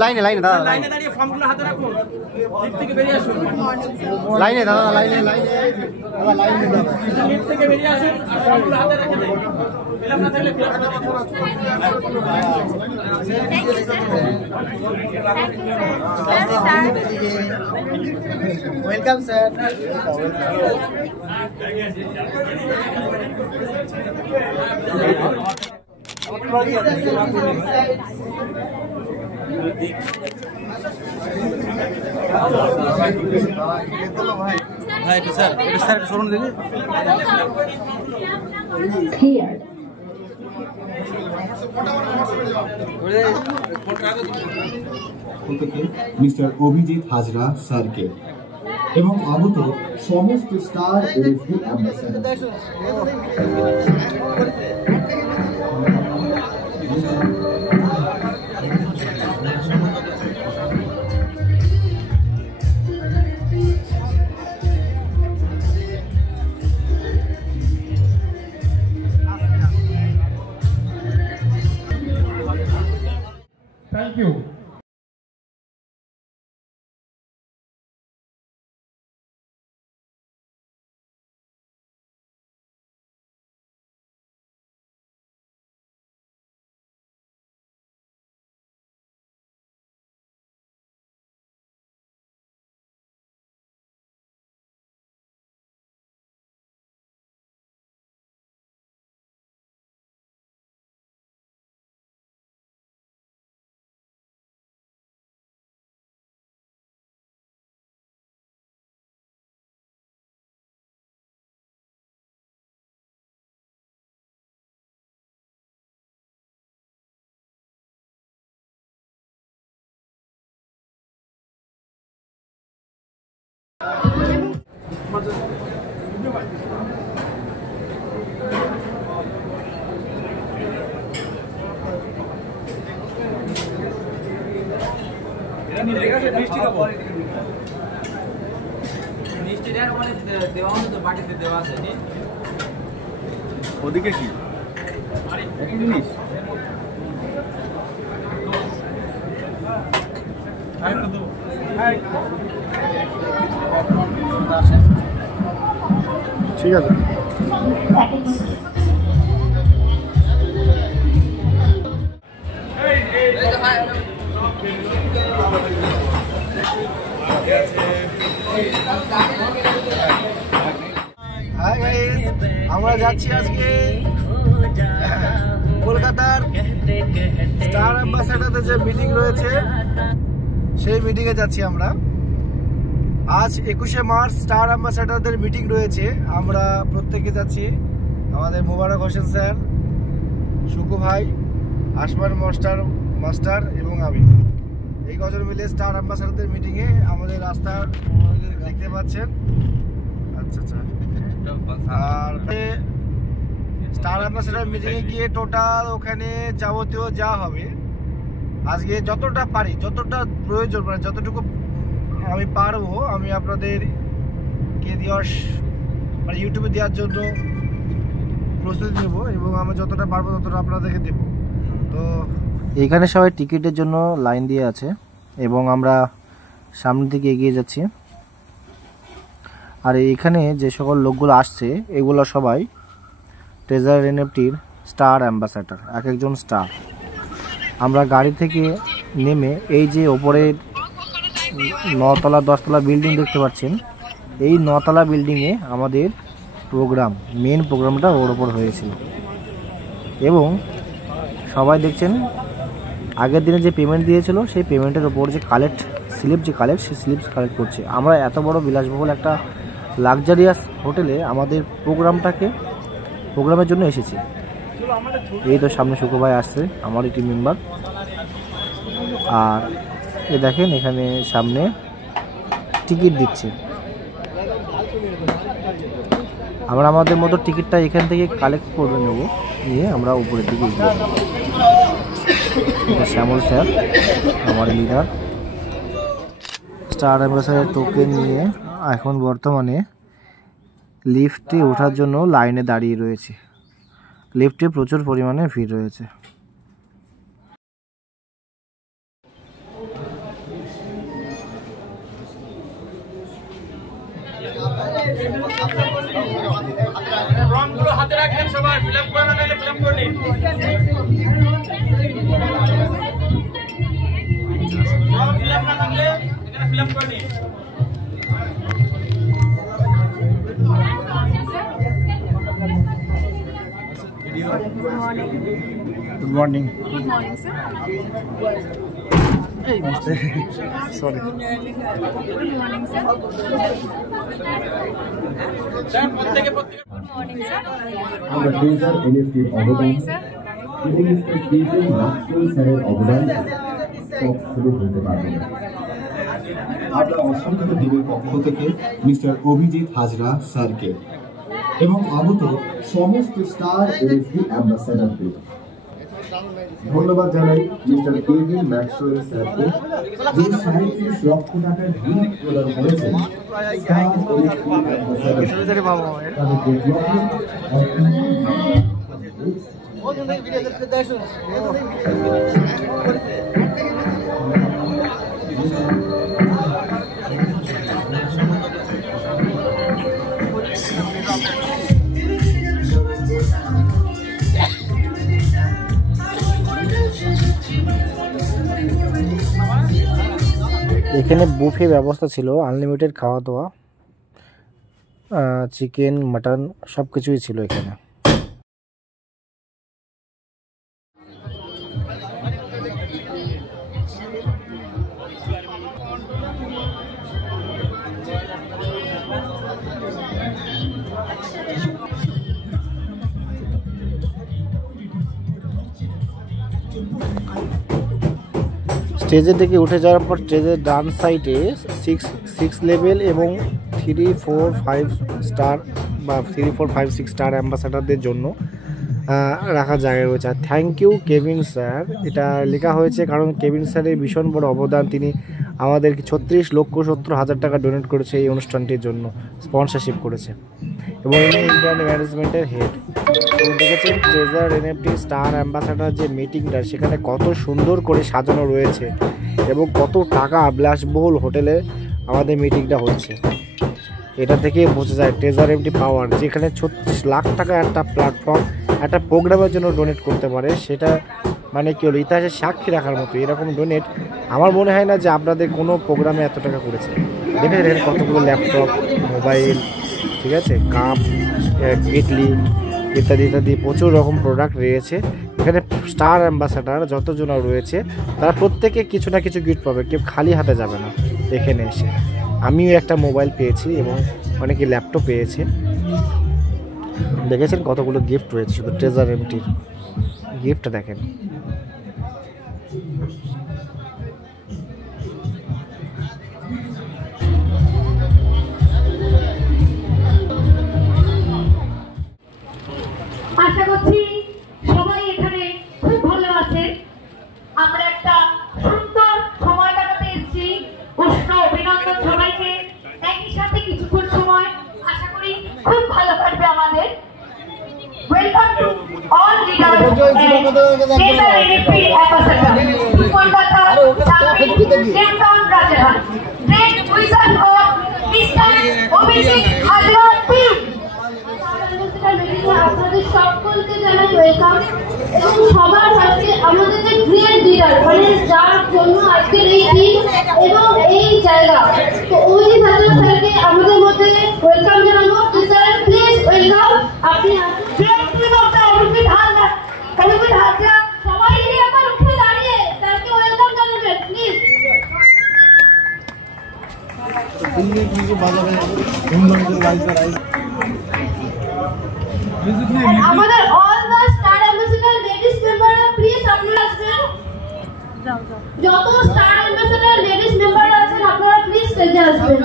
লাইনে লাইনে দাদা, লাইনে দাঁড়িয়ে ফর্মগুলো হাতে রাখুন। লিফট থেকে বেরিয়ে আসুন। লাইনে দাদা, লাইনে লাইনে দাদা, লাইনে দাদা, লিফট থেকে বেরিয়ে আসুন আর ফর্মগুলো হাতে রাখুন। ফিলআপ না থাকলে ফিলআপ করতে বলুন। Thank you sir. Welcome sir. ভাই স্যার, স্যার শুনুন দেখি। মিস্টার অভিজিৎ হাজরা স্যারকে এবং আগত সমস্ত star LFD ambassador. Thank you. ওদিকে কি জিনিস? ঠিক আছে। আমরা যাচ্ছি আজকে কলকাতার স্টার অ্যাম্বাসেডারে যে মিটিং রয়েছে সেই মিটিংয়ে যাচ্ছি আমরা। আজ 21শে মার্চ স্টার অ্যাম্বাসেডারদের মিটিং রয়েছে। আমরা প্রত্যেকে যাচ্ছি, আমাদের মোবারক হোসেন স্যার, সুকু ভাই, আসমান মাস্টার এবং আমি, এই কজন মিলে স্টার অ্যাম্বাসেডারদের মিটিংয়ে আমাদের রাস্তা দেখতে পাচ্ছেন। আচ্ছা আচ্ছা। আর স্টার অ্যাম্বাসেডার মিটিংয়ে গিয়ে টোটাল ওখানে যাবতীয় যা হবে আজকে যতটা পারি, যতটা প্রয়োজন, মানে যতটুকু আমি পারবো আমি আপনাদেরকে দেওয়ার, মানে ইউটিউবে দেওয়ার জন্য প্রস্তুতি নেব এবং আমি যতটা পারবো ততটা আপনাদেরকে দেবো। তো এখানে সবাই টিকিটের জন্য লাইন দিয়ে আছে এবং আমরা সামনের দিকে এগিয়ে যাচ্ছি। আর এখানে যে সকল লোকগুলো আসছে এগুলো সবাই ট্রেজার এনএফটির স্টার অ্যাম্বাসেডর, এক একজন স্টার। আমরা গাড়ি থেকে নেমে এই যে ওপরে 9তলা 10তলা বিল্ডিং দেখতে পাচ্ছেন, এই 9তলা বিল্ডিংয়ে আমাদের মেন প্রোগ্রামটা ওর ওপর হয়েছিল। এবং সবাই দেখছেন আগের দিনে যে পেমেন্ট দিয়েছিল সেই পেমেন্টের ওপর যে স্লিপ সেই স্লিপ কালেক্ট করছে। আমরা এত বড় বিলাসবহুল একটা লাক্সারিয়াস হোটেলে আমাদের প্রোগ্রামের জন্য এসেছি। এই তো সামনে সুকু ভাই আসছে, আমারই টিম মেম্বার। আর এ দেখেন এখানে সামনে টিকিট দিচ্ছে। আমরা আমাদের মতো টিকিটটা এখান থেকে কালেক্ট করে নেব, নিয়ে আমরা উপরের দিকে এগিয়ে যাব। শ্যামল স্যার আমার লিডার স্টার অ্যাম্বাসেডর টোকেন নিয়ে এখন বর্তমানে লিফটে ওঠার জন্য লাইনে দাঁড়িয়ে রয়েছে। লিফটে প্রচুর পরিমাণে ভিড় রয়েছে। ফর্মগুলো হাতে রাখবেন সবাই, ফিল আপ করা নাইলে ফিল আপ করে নিন। ফিল আপ না থাকলে এখানে ফিল আপ করে নিন। Good morning. Good morning, sir. Hey, Mr. Sorry. Good morning, sir. Sir প্রত্যেকে Good morning, sir. আমরা ট্রেজার এনএফটির অবদান Sir. এবং মিস্টার কেভিন ম্যাক্সওয়েল স্যারের অবদান শুরু হতে পারবে না। আমরা অসংখ্য টিমের পক্ষ থেকে মিস্টার অভিজিৎ হাজরা স্যারকে এবং আগত সমস্ত স্টার এনএফটি অ্যাম্বাসেডরদের ধন্যবাদ জানাই মিস্টার কেভিন ম্যাক্সওয়েল স্যারকে, যিনি 37 লক্ষ টাকার গিফট প্রদান করেছেন স্টার এনএফটি অ্যাম্বাসেডর তাদের এখানে বুফে ব্যবস্থা ছিল, আনলিমিটেড খাওয়া দাওয়া, চিকেন মাটন সব কিছুই ছিল এখানে। স্টেজের দিকে উঠে যাওয়ার পর স্টেজের ডান সাইডে সিক্স লেভেল এবং 3, 4, 5 স্টার বা 3, 4, 5, 6 স্টার অ্যাম্বাসেডারদের জন্য রাখার জায়গা রয়েছে। থ্যাংক ইউ কেভিন স্যার, এটা লেখা হয়েছে কারণ কেভিন স্যারের ভীষণ বড় অবদান। তিনি আমাদেরকে 36,70,000 টাকা ডোনেট করেছে এই অনুষ্ঠানটির জন্য, স্পন্সরশিপ করেছে এবং ইনি ইন্ডিয়ান ম্যানেজমেন্টের হেড। দেখেছেন ট্রেজার এনএফটি স্টার অ্যাম্বাসেডার যে মিটিংটা, সেখানে কত সুন্দর করে সাজানো রয়েছে এবং কত টাকা বিলাসবহুল হোটেলে আমাদের মিটিংটা হচ্ছে। এটা থেকে বোঝা যায় ট্রেজার এনএফটি পাওয়ার, যেখানে 36 লাখ টাকা একটা প্ল্যাটফর্ম একটা প্রোগ্রামের জন্য ডোনেট করতে পারে, সেটা মানে কি হলো ইতিহাসে সাক্ষী রাখার মতো। এরকম ডোনেট আমার মনে হয় না যে আপনাদের কোনো প্রোগ্রামে এত টাকা করেছে। দেখেন এখানে কতগুলো ল্যাপটপ, মোবাইল, ঠিক আছে, কাপ, কেটলি ইত্যাদি ইত্যাদি প্রচুর রকম প্রোডাক্ট রয়েছে। এখানে স্টার অ্যাম্বাসেডার যতজন রয়েছে তারা প্রত্যেকে কিছু না কিছু গিফট পাবে, কেউ খালি হাতে যাবে না এখানে এসে। আমিও একটা মোবাইল পেয়েছি এবং অনেকে ল্যাপটপ পেয়েছে। দেখেছেন কতগুলো গিফট রয়েছে, শুধু ট্রেজার এনএফটির গিফট দেখেন। আশা করছি সবাই এখানে খুব ভালো আছে। আমরা একটা সুন্দর সময় কাটাতে এসেছি। উষ্ণ অভিনন্দন সবাইকে। একই সাথে কিছুক্ষণ সময় আশা করি খুব ভালো কাটবে আমাদের। Welcome to all leaders treasure NFT ambassador Kolkata, south, Cape Town, Rajhat. Great wisher for mister Abhijit Hazra team. আপনাদের সকলকে জানাই ওয়েলকাম এবং সবার সাথে আমাদের যে গ্রেট লিডার, মানে যার জন্য আজকের এই দিন এবং এই জায়গা, তো অভিজিৎ হাজরা স্যারকে আমাদের মধ্যে ওয়েলকাম জানাবো। Sir please welcome. আপনি অভিজিৎ হাজরা সবাই মিলে একবার উঠে দাঁড়িয়ে স্যারকে ওয়েলকাম জানাবেন প্লিজ। আমাদের all the star ambassador ladies মেম্বাররা প্লিজ আপনারা আসবেন। যত স্টার অ্যাম্বাসেডর লেডিস মেম্বার আছেন আপনারা প্লিজ স্টেজে আসবেন।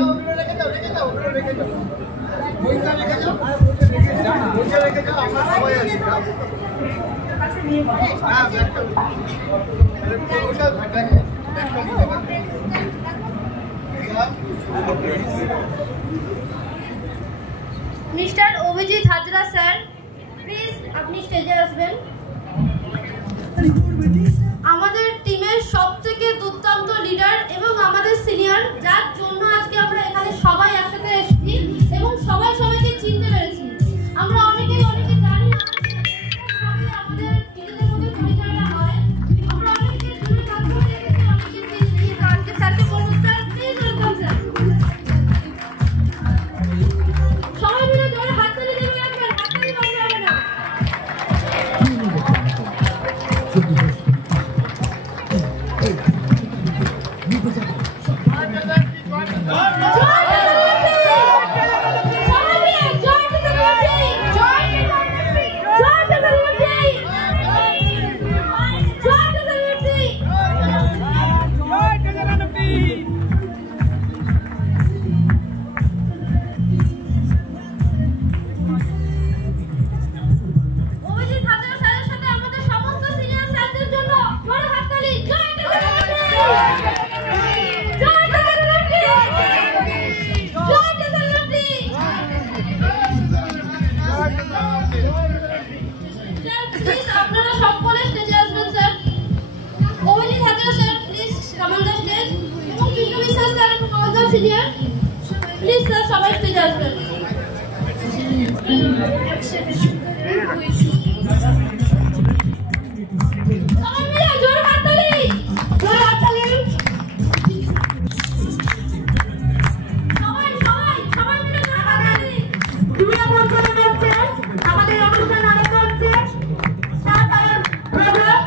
রেখে যাও, আমরা সবাই আছি। Mister Abhijit Hazra sir, please আপনি স্টেজে আসবেন। আমাদের টিমের সবথেকে দুর্দান্ত লিডার এবং আমাদের সিনিয়র, যার জন্য আজকে আমরা এখানে সবাই একসাথে এসেছি এবং সবাই সবাইকে চিনতে পেরেছি। আমরা অনেকে জানি না আমাদের নিজেদের মধ্যে পরিচয়টা হয়। আমরা অনেকে দূরে কাজ করে এসেছি, অনেকে চিনি। আজকে স্যারকে বলবো, স্যার প্লিজ ওয়েলকাম স্যার। সবাই মিলে জোরে হাততালি দিয়ে রাখবেন, হাততালি বন্ধ হবে না। Please sir, সবাই স্টেজে আসবেন। সবাই মিলে জোরে হাততালি, জোরে হাততালি। সবাই মিলে জোরে হাততালি। দুনিয়া মঞ্চে যাচ্ছে, আমাদের অনুষ্ঠান আরম্ভ হচ্ছে। তার programme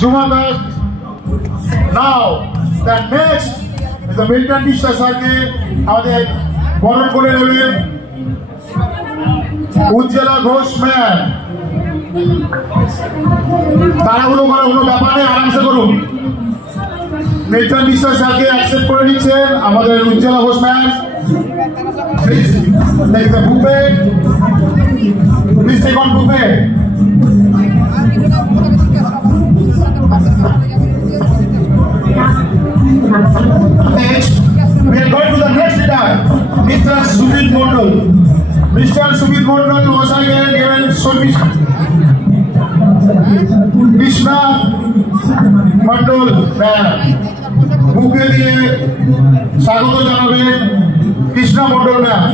Juma Das. Now, the next is the Milton Disha Sarke. আমাদের বরণ করে নেবেন উজ্জ্বলা ঘোষ ম্যাম। তাড়াহুড়ো করার কোনো ব্যাপার নেই, আরামসে করুন। মিল্টন ডিশা স্যারকে অ্যাকসেপ্ট করে নিচ্ছেন আমাদের Ujjwala Ghosh ma'am. Please take the buffet, please take on buffet. Next, we are going to the next leader, Mr. Sumit Mondal. Mr. Sumit Mondal was again given service. Krishna Mondal মুখে দিয়ে স্বাগত জানাবেন কৃষ্ণা মন্ডল ম্যাম।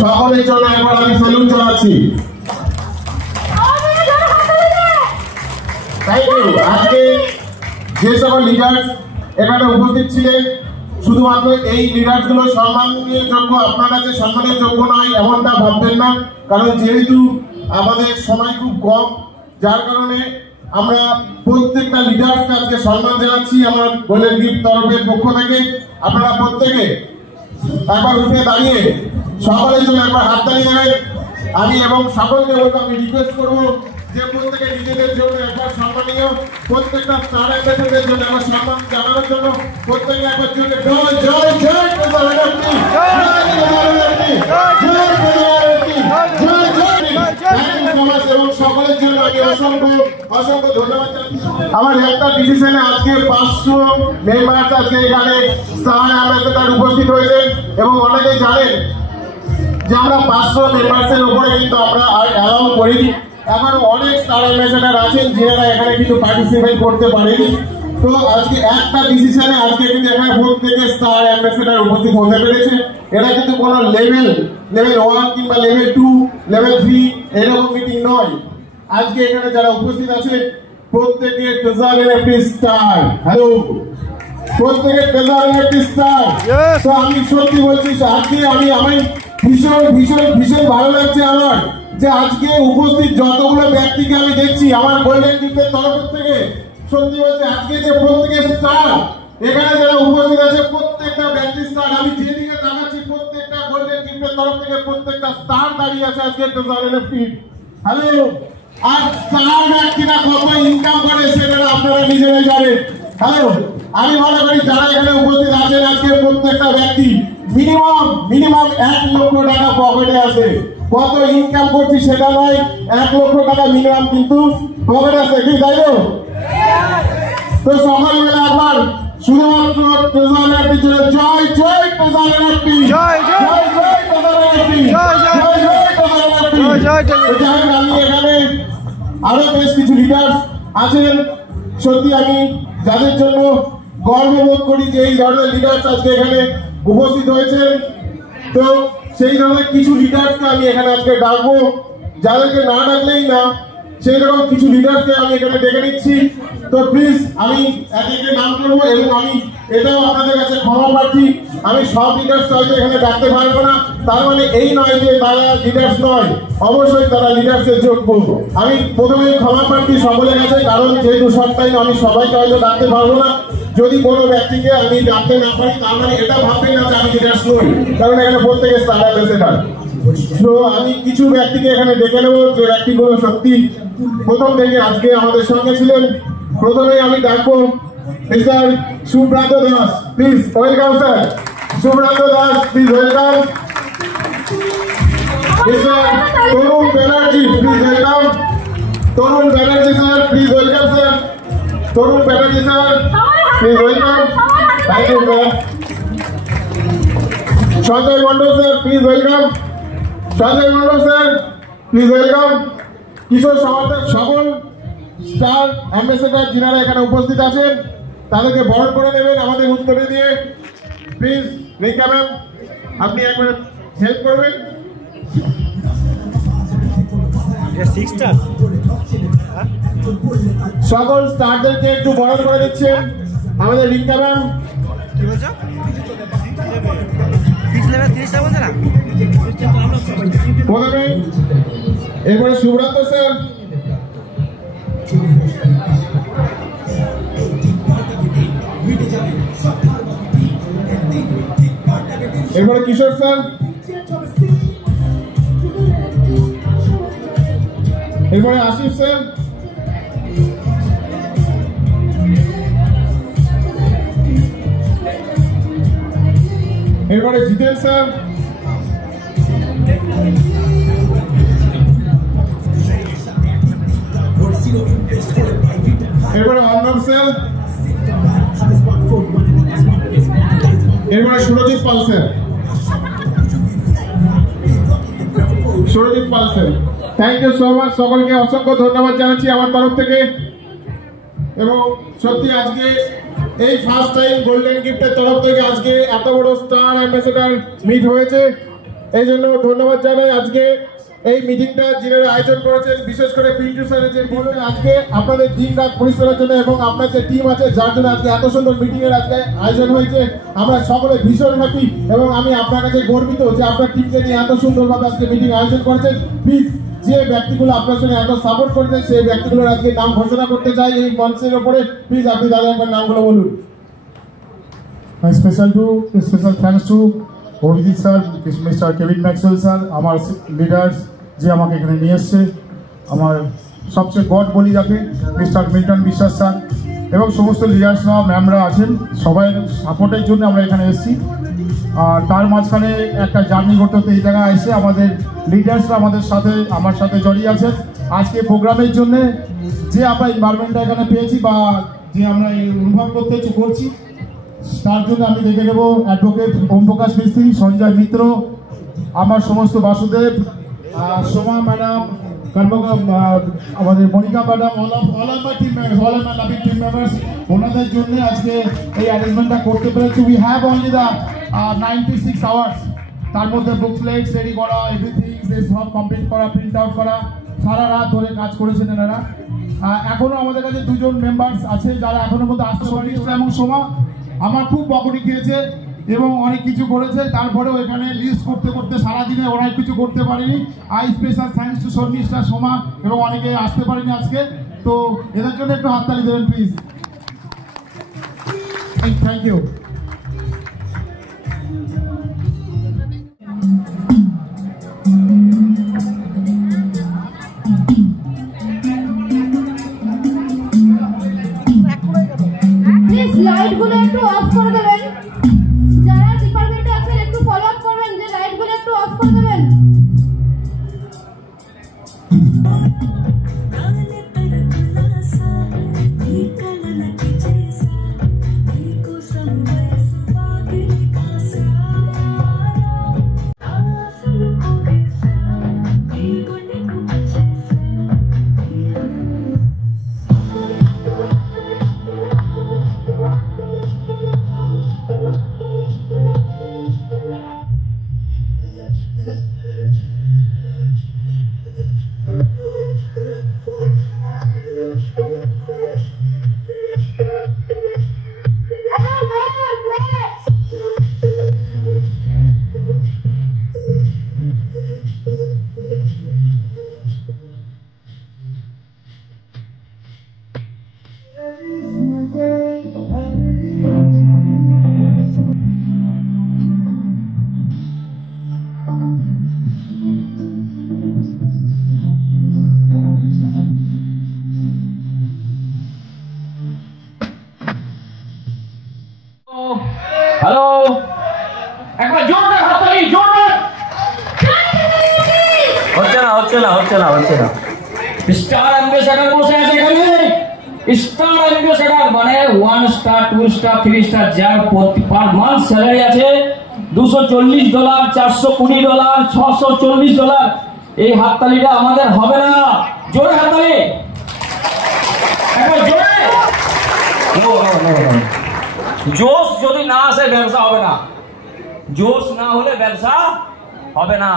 সকলের জন্য একবার আমি সেলুট জানাচ্ছি। Thank you. আজকে যে সকল লিডার এখানে উপস্থিত ছিলেন, শুধুমাত্র এই লিডার গুলো সম্মানের যোগ্য, আপনার কাছে সম্মানের যোগ্য নয় এমনটা ভাববেন না, কারণ যেহেতু আমাদের সময় খুব কম, যার কারণে আমরা প্রত্যেকটা লিডারকে আজকে সম্মান জানাচ্ছি আমার গোল্ডেন গিফট তরফের পক্ষ থেকে। আপনারা প্রত্যেকে একবার উঠে দাঁড়িয়ে সকলের জন্য একবার হাত দাঁড়িয়ে দেবেন। আমি এবং সকলকে বলবো, আমি রিকোয়েস্ট করবো যে প্রত্যেকে নিজেদের জন্য একবার সম্মানীয়, প্রত্যেকটা স্টার অ্যাম্বাসেডরের জন্য একবার সম্মান জানানোর জন্য প্রত্যেকে একবার জন্য জয় জয় জয় প্রধানমন্ত্রী, জয় প্রধানমন্ত্রী, জয় প্রধানমন্ত্রী, জয় জয়। এবং সকলের জন্য আমি অসংখ্য অসংখ্য ধন্যবাদ জানাচ্ছি। আমার একটা ডিসিশনে আজকে 500 মেম্বার আজকে এখানে স্টার অ্যাম্বাসেডর উপস্থিত হয়েছেন এবং অনেকেই জানেন যে আমরা 500 মেম্বার্সের উপরে কিন্তু আমরা আর অ্যালাউ করিনি। এখন অনেক স্টার অ্যাম্বাসেডর আছেন যারা এখানে কিন্তু পার্টিসিপেট করতে পারেনি। তো আজকে একটা ডিসিশনে আজকে কিন্তু এখানে প্রত্যেকে স্টার অ্যাম্বাসেডর উপস্থিত হতে পেরেছে। এটা কিন্তু কোনো লেভেল 1 কিংবা লেভেল 2, লেভেল 3 এরকম মিটিং নয়। আজকে এখানে যারা উপস্থিত আছে প্রত্যেকে ট্রেজার এনএফটি স্টার। হ্যালো, প্রত্যেকে ট্রেজার এনএফটি স্টার। তো আমি সত্যি বলছি, আজকে আমি ভীষণ ভীষণ ভীষণ ভালো লাগছে আমার যে আজকে উপস্থিত যতগুলো ব্যক্তিকে আমি দেখছি আমার গোল্ডেন গিফটের তরফ থেকে। সত্যি বলছি, আজকে যে প্রত্যেকের স্টার এখানে যারা উপস্থিত আছে প্রত্যেকটা ব্যক্তি স্টার। আমি যেদিকে তাকাচ্ছি প্রত্যেকটা গোল্ডেন গিফটের তরফ থেকে প্রত্যেকটা স্টার দাঁড়িয়ে আছে আজকে ট্রেজার এনএফটি। হ্যালো, আর স্টার ব্যক্তিরা কত ইনকাম করে সেটা আপনারা নিজেরাই জানেন। হ্যালো, আমি মনে করি যারা এখানে উপস্থিত আছেন আজকে প্রত্যেকটা ব্যক্তি মিনিমাম 1 লক্ষ টাকা পকেটে আছে। কত ইনকাম করছি সেটা নয়, 1 লক্ষ টাকা মিনিমাম কিন্তু পকেটে আছে, কি তাই তো? তো সকালবেলা একবার শুধুমাত্র ট্রেজার এনএফটির জন্য জয় জয় ট্রেজার এনএফটি, জয় জয় জয় ট্রেজার এনএফটি, জয় জয় জয় ট্রেজার এনএফটি, জয় জয়। আমি এখানে আরো বেশ কিছু লিডার আছেন, সত্যি আমি যাদের জন্য গর্ববোধ করি যে এই ধরনের লিডার আজকে এখানে উপস্থিত হয়েছেন। তো সেই ধরনের কিছু লিডারকে আমি এখানে আজকে ডাকবো, যাদেরকে না ডাকলেই না, সেই রকম কিছু লিডারকে আমি এখানে ডেকে নিচ্ছি। তো প্লিজ আমি একে নাম করবো এবং আমি এটাও আপনাদের কাছে ক্ষমা প্রার্থী, আমি সব লিডার্স হয়তো এখানে ডাকতে পারবো না, তার মানে এই নয় যে তারা লিডার্স নয়, অবশ্যই তারা লিডার্সের যোগ্য। আমি প্রথমেই ক্ষমা প্রার্থী সকলের কাছে, কারণ যেহেতু সবটাই আমি সবাইকে হয়তো ডাকতে পারবো না। যদি কোনো ব্যক্তিকে আমি ডাকতে না পারি তার মানে এটা ভাববেন না যে আমি লিডার্স নই, কারণ এখানে প্রত্যেকে স্টার অ্যাম্বাসেডর। তো আমি কিছু ব্যক্তিকে এখানে ডেকে নেবো যে ব্যক্তিগুলো সত্যি প্রথম থেকে আজকে আমাদের সঙ্গে ছিলেন। প্রথমেই আমি ডাকবো mister Subrata Das, please welcome sir. Subrata Das, please welcome. Mister Tarun Banerjee, please welcome. Tarun Banerjee sir, please welcome sir. Tarun Banerjee sir, please welcome. Thank you sir. Sanjay Mondal sir, please welcome. Sanjay Mondal sir, please welcome. Kishore সমার্থক সকল স্টার অ্যাম্বাসেডর যিনারা এখানে উপস্থিত আছেন তাদেরকে বরণ করে নেবেন আমাদের উত্তরে দিয়ে। প্লিজ রেখা ম্যাম, আপনি একবার হেল্প করবেন। সকল স্টারদেরকে একটু বরণ করে দিচ্ছেন আমাদের রিঙ্কা ম্যাম। প্রথমে এরপরে সুব্রত স্যার, এরপরে কিশোর স্যার, এরপরে আসিফ স্যার, এরপরে জিতেন স্যার, এরপরে অর্ণব স্যার, এরপরে Surajit Pal sir. Surajit Pal sir. Thank you so much, সকলকে অসংখ্য ধন্যবাদ জানাচ্ছি আমার তরফ থেকে। এবং সত্যি আজকে এই ফার্স্ট টাইম গোল্ডেন গিফটের তরফ থেকে আজকে এত বড় স্টার অ্যাম্বাসেডর মিট হয়েছে, এই জন্য ধন্যবাদ জানাই। আজকে এই মিটিংটা যিনারা আয়োজন করেছেন, বিশেষ করে পিন্টু স্যারের যে বললেন আজকে আপনাদের দিন রাত পরিশ্রমের জন্য এবং আপনার যে টিম আছে যার জন্য আজকে এত সুন্দর মিটিং এর আজকে আয়োজন হয়েছে, আমরা সকলে ভীষণ হ্যাপি এবং আমি আপনার কাছে গর্বিত যে আপনার টিমকে নিয়ে এত সুন্দরভাবে আজকে মিটিং আয়োজন করেছেন। প্লিজ যে ব্যক্তিগুলো আপনার সঙ্গে এত সাপোর্ট করেছেন সেই ব্যক্তিগুলোর আজকে নাম ঘোষণা করতে চাই এই মঞ্চের উপরে। প্লিজ আপনি দাদা আপনার নামগুলো বলুন। Special thanks two Abhijit sir, mister Kevin Maxwell sir, আমার লিডার্স যে আমাকে এখানে নিয়ে এসছে, আমার সবচেয়ে গড বলি যাকে মিস্টার মিল্টন বিশ্বাস স্যার এবং সমস্ত লিডার্সরা ম্যামরা আছেন, সবাই সাপোর্টের জন্য আমরা এখানে এসেছি। আর তার মাঝখানে একটা জার্নি করতে হতে এই জায়গায় এসে আমাদের লিডার্সরা আমার সাথে জড়িয়ে আছেন। আজকে প্রোগ্রামের জন্য যে আমরা এনভায়রনমেন্টটা এখানে পেয়েছি বা যে আমরা অনুভব করছি তার জন্য আমি দেখে নেব অ্যাডভোকেট ওম প্রকাশ মিস্ত্রি, সঞ্জয় মিত্র, আমার সমস্ত বাসুদেব, সোমা ম্যাডাম, আমাদের Monika madam, all of my team members, all of my loving team members, ওনাদের জন্য আজকে এই অ্যারেঞ্জমেন্টটা করতে পেরেছি। We have only the 96 hours, তার মধ্যে বুকলেটস রেডি করা, এভরিথিং সব কমপ্লিট করা, প্রিন্ট আউট করা, সারা রাত ধরে কাজ করেছেন এনারা। এখনো আমাদের কাছে দুজন মেম্বার্স আছে যারা এখনো মধ্যে আসতে পারেনি এবং সোমা আমার খুব বকুনি খেয়েছে এবং অনেক কিছু করেছে, তারপরেও এখানে লিস্ট করতে করতে সারাদিনে অনেক কিছু করতে পারিনি। Special thanks to Sharmishtha, Soma এবং অনেকে আসতে পারেনি আজকে, তো এদের জন্য একটু হাততালি দেবেন প্লিজ। Thank you. লাইটগুলো একটু অফ করে দেবেন, যারা ডিপার্টমেন্টে আছেন একটু ফলো আপ করবেন যে লাইটগুলো একটু অফ করে দেবেন। হ্যালো, একবার জোরদার হাততালি, জোরদার। হচ্ছে না স্টার অ্যাম্বাসেডর বসে আছে এখানে। স্টার অ্যাম্বাসেডর মানে 1 স্টার 2 স্টার 3 স্টার যার পার মান্থ স্যালারি আছে $240, $420, $640। এই হাততালিটা আমাদের হবে না, জোরে হাততালি, একবার জোরে। জোশ যদি না আসে ব্যবসা হবে না, জোশ না হলে ব্যবসা হবে না,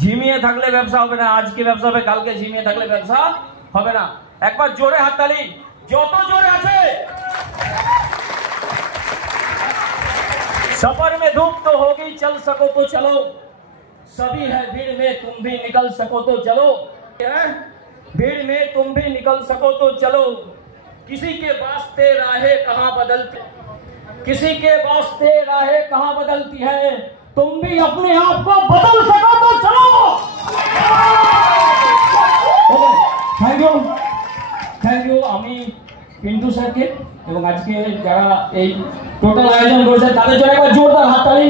ঝিমিয়ে থাকলে ব্যবসা হবে না। আজকে ব্যবসা হবে, কালকে ঝিমিয়ে থাকলে ব্যবসা হবে না। একবার জোরে হাততালি, যত জোরে আছে। सफर में धूप तो होगी, चल सको तो चलो, सभी है भीड़ में तुम भी निकल सको तो चलो, भीड़ में तुम भी निकल सको तो चलो। किसी के वास्ते राहें कहां बदलती, किसी के वास्ते राहें कहां बदलती है, तुम भी अपने आप को बदल सको तो चलो। थैंक यू আমি পিন্টু স্যারকে এবং আজকে যারা এই টোটাল আয়োজন করেছে তাদের জন্য একবার জোরদার হাততালি,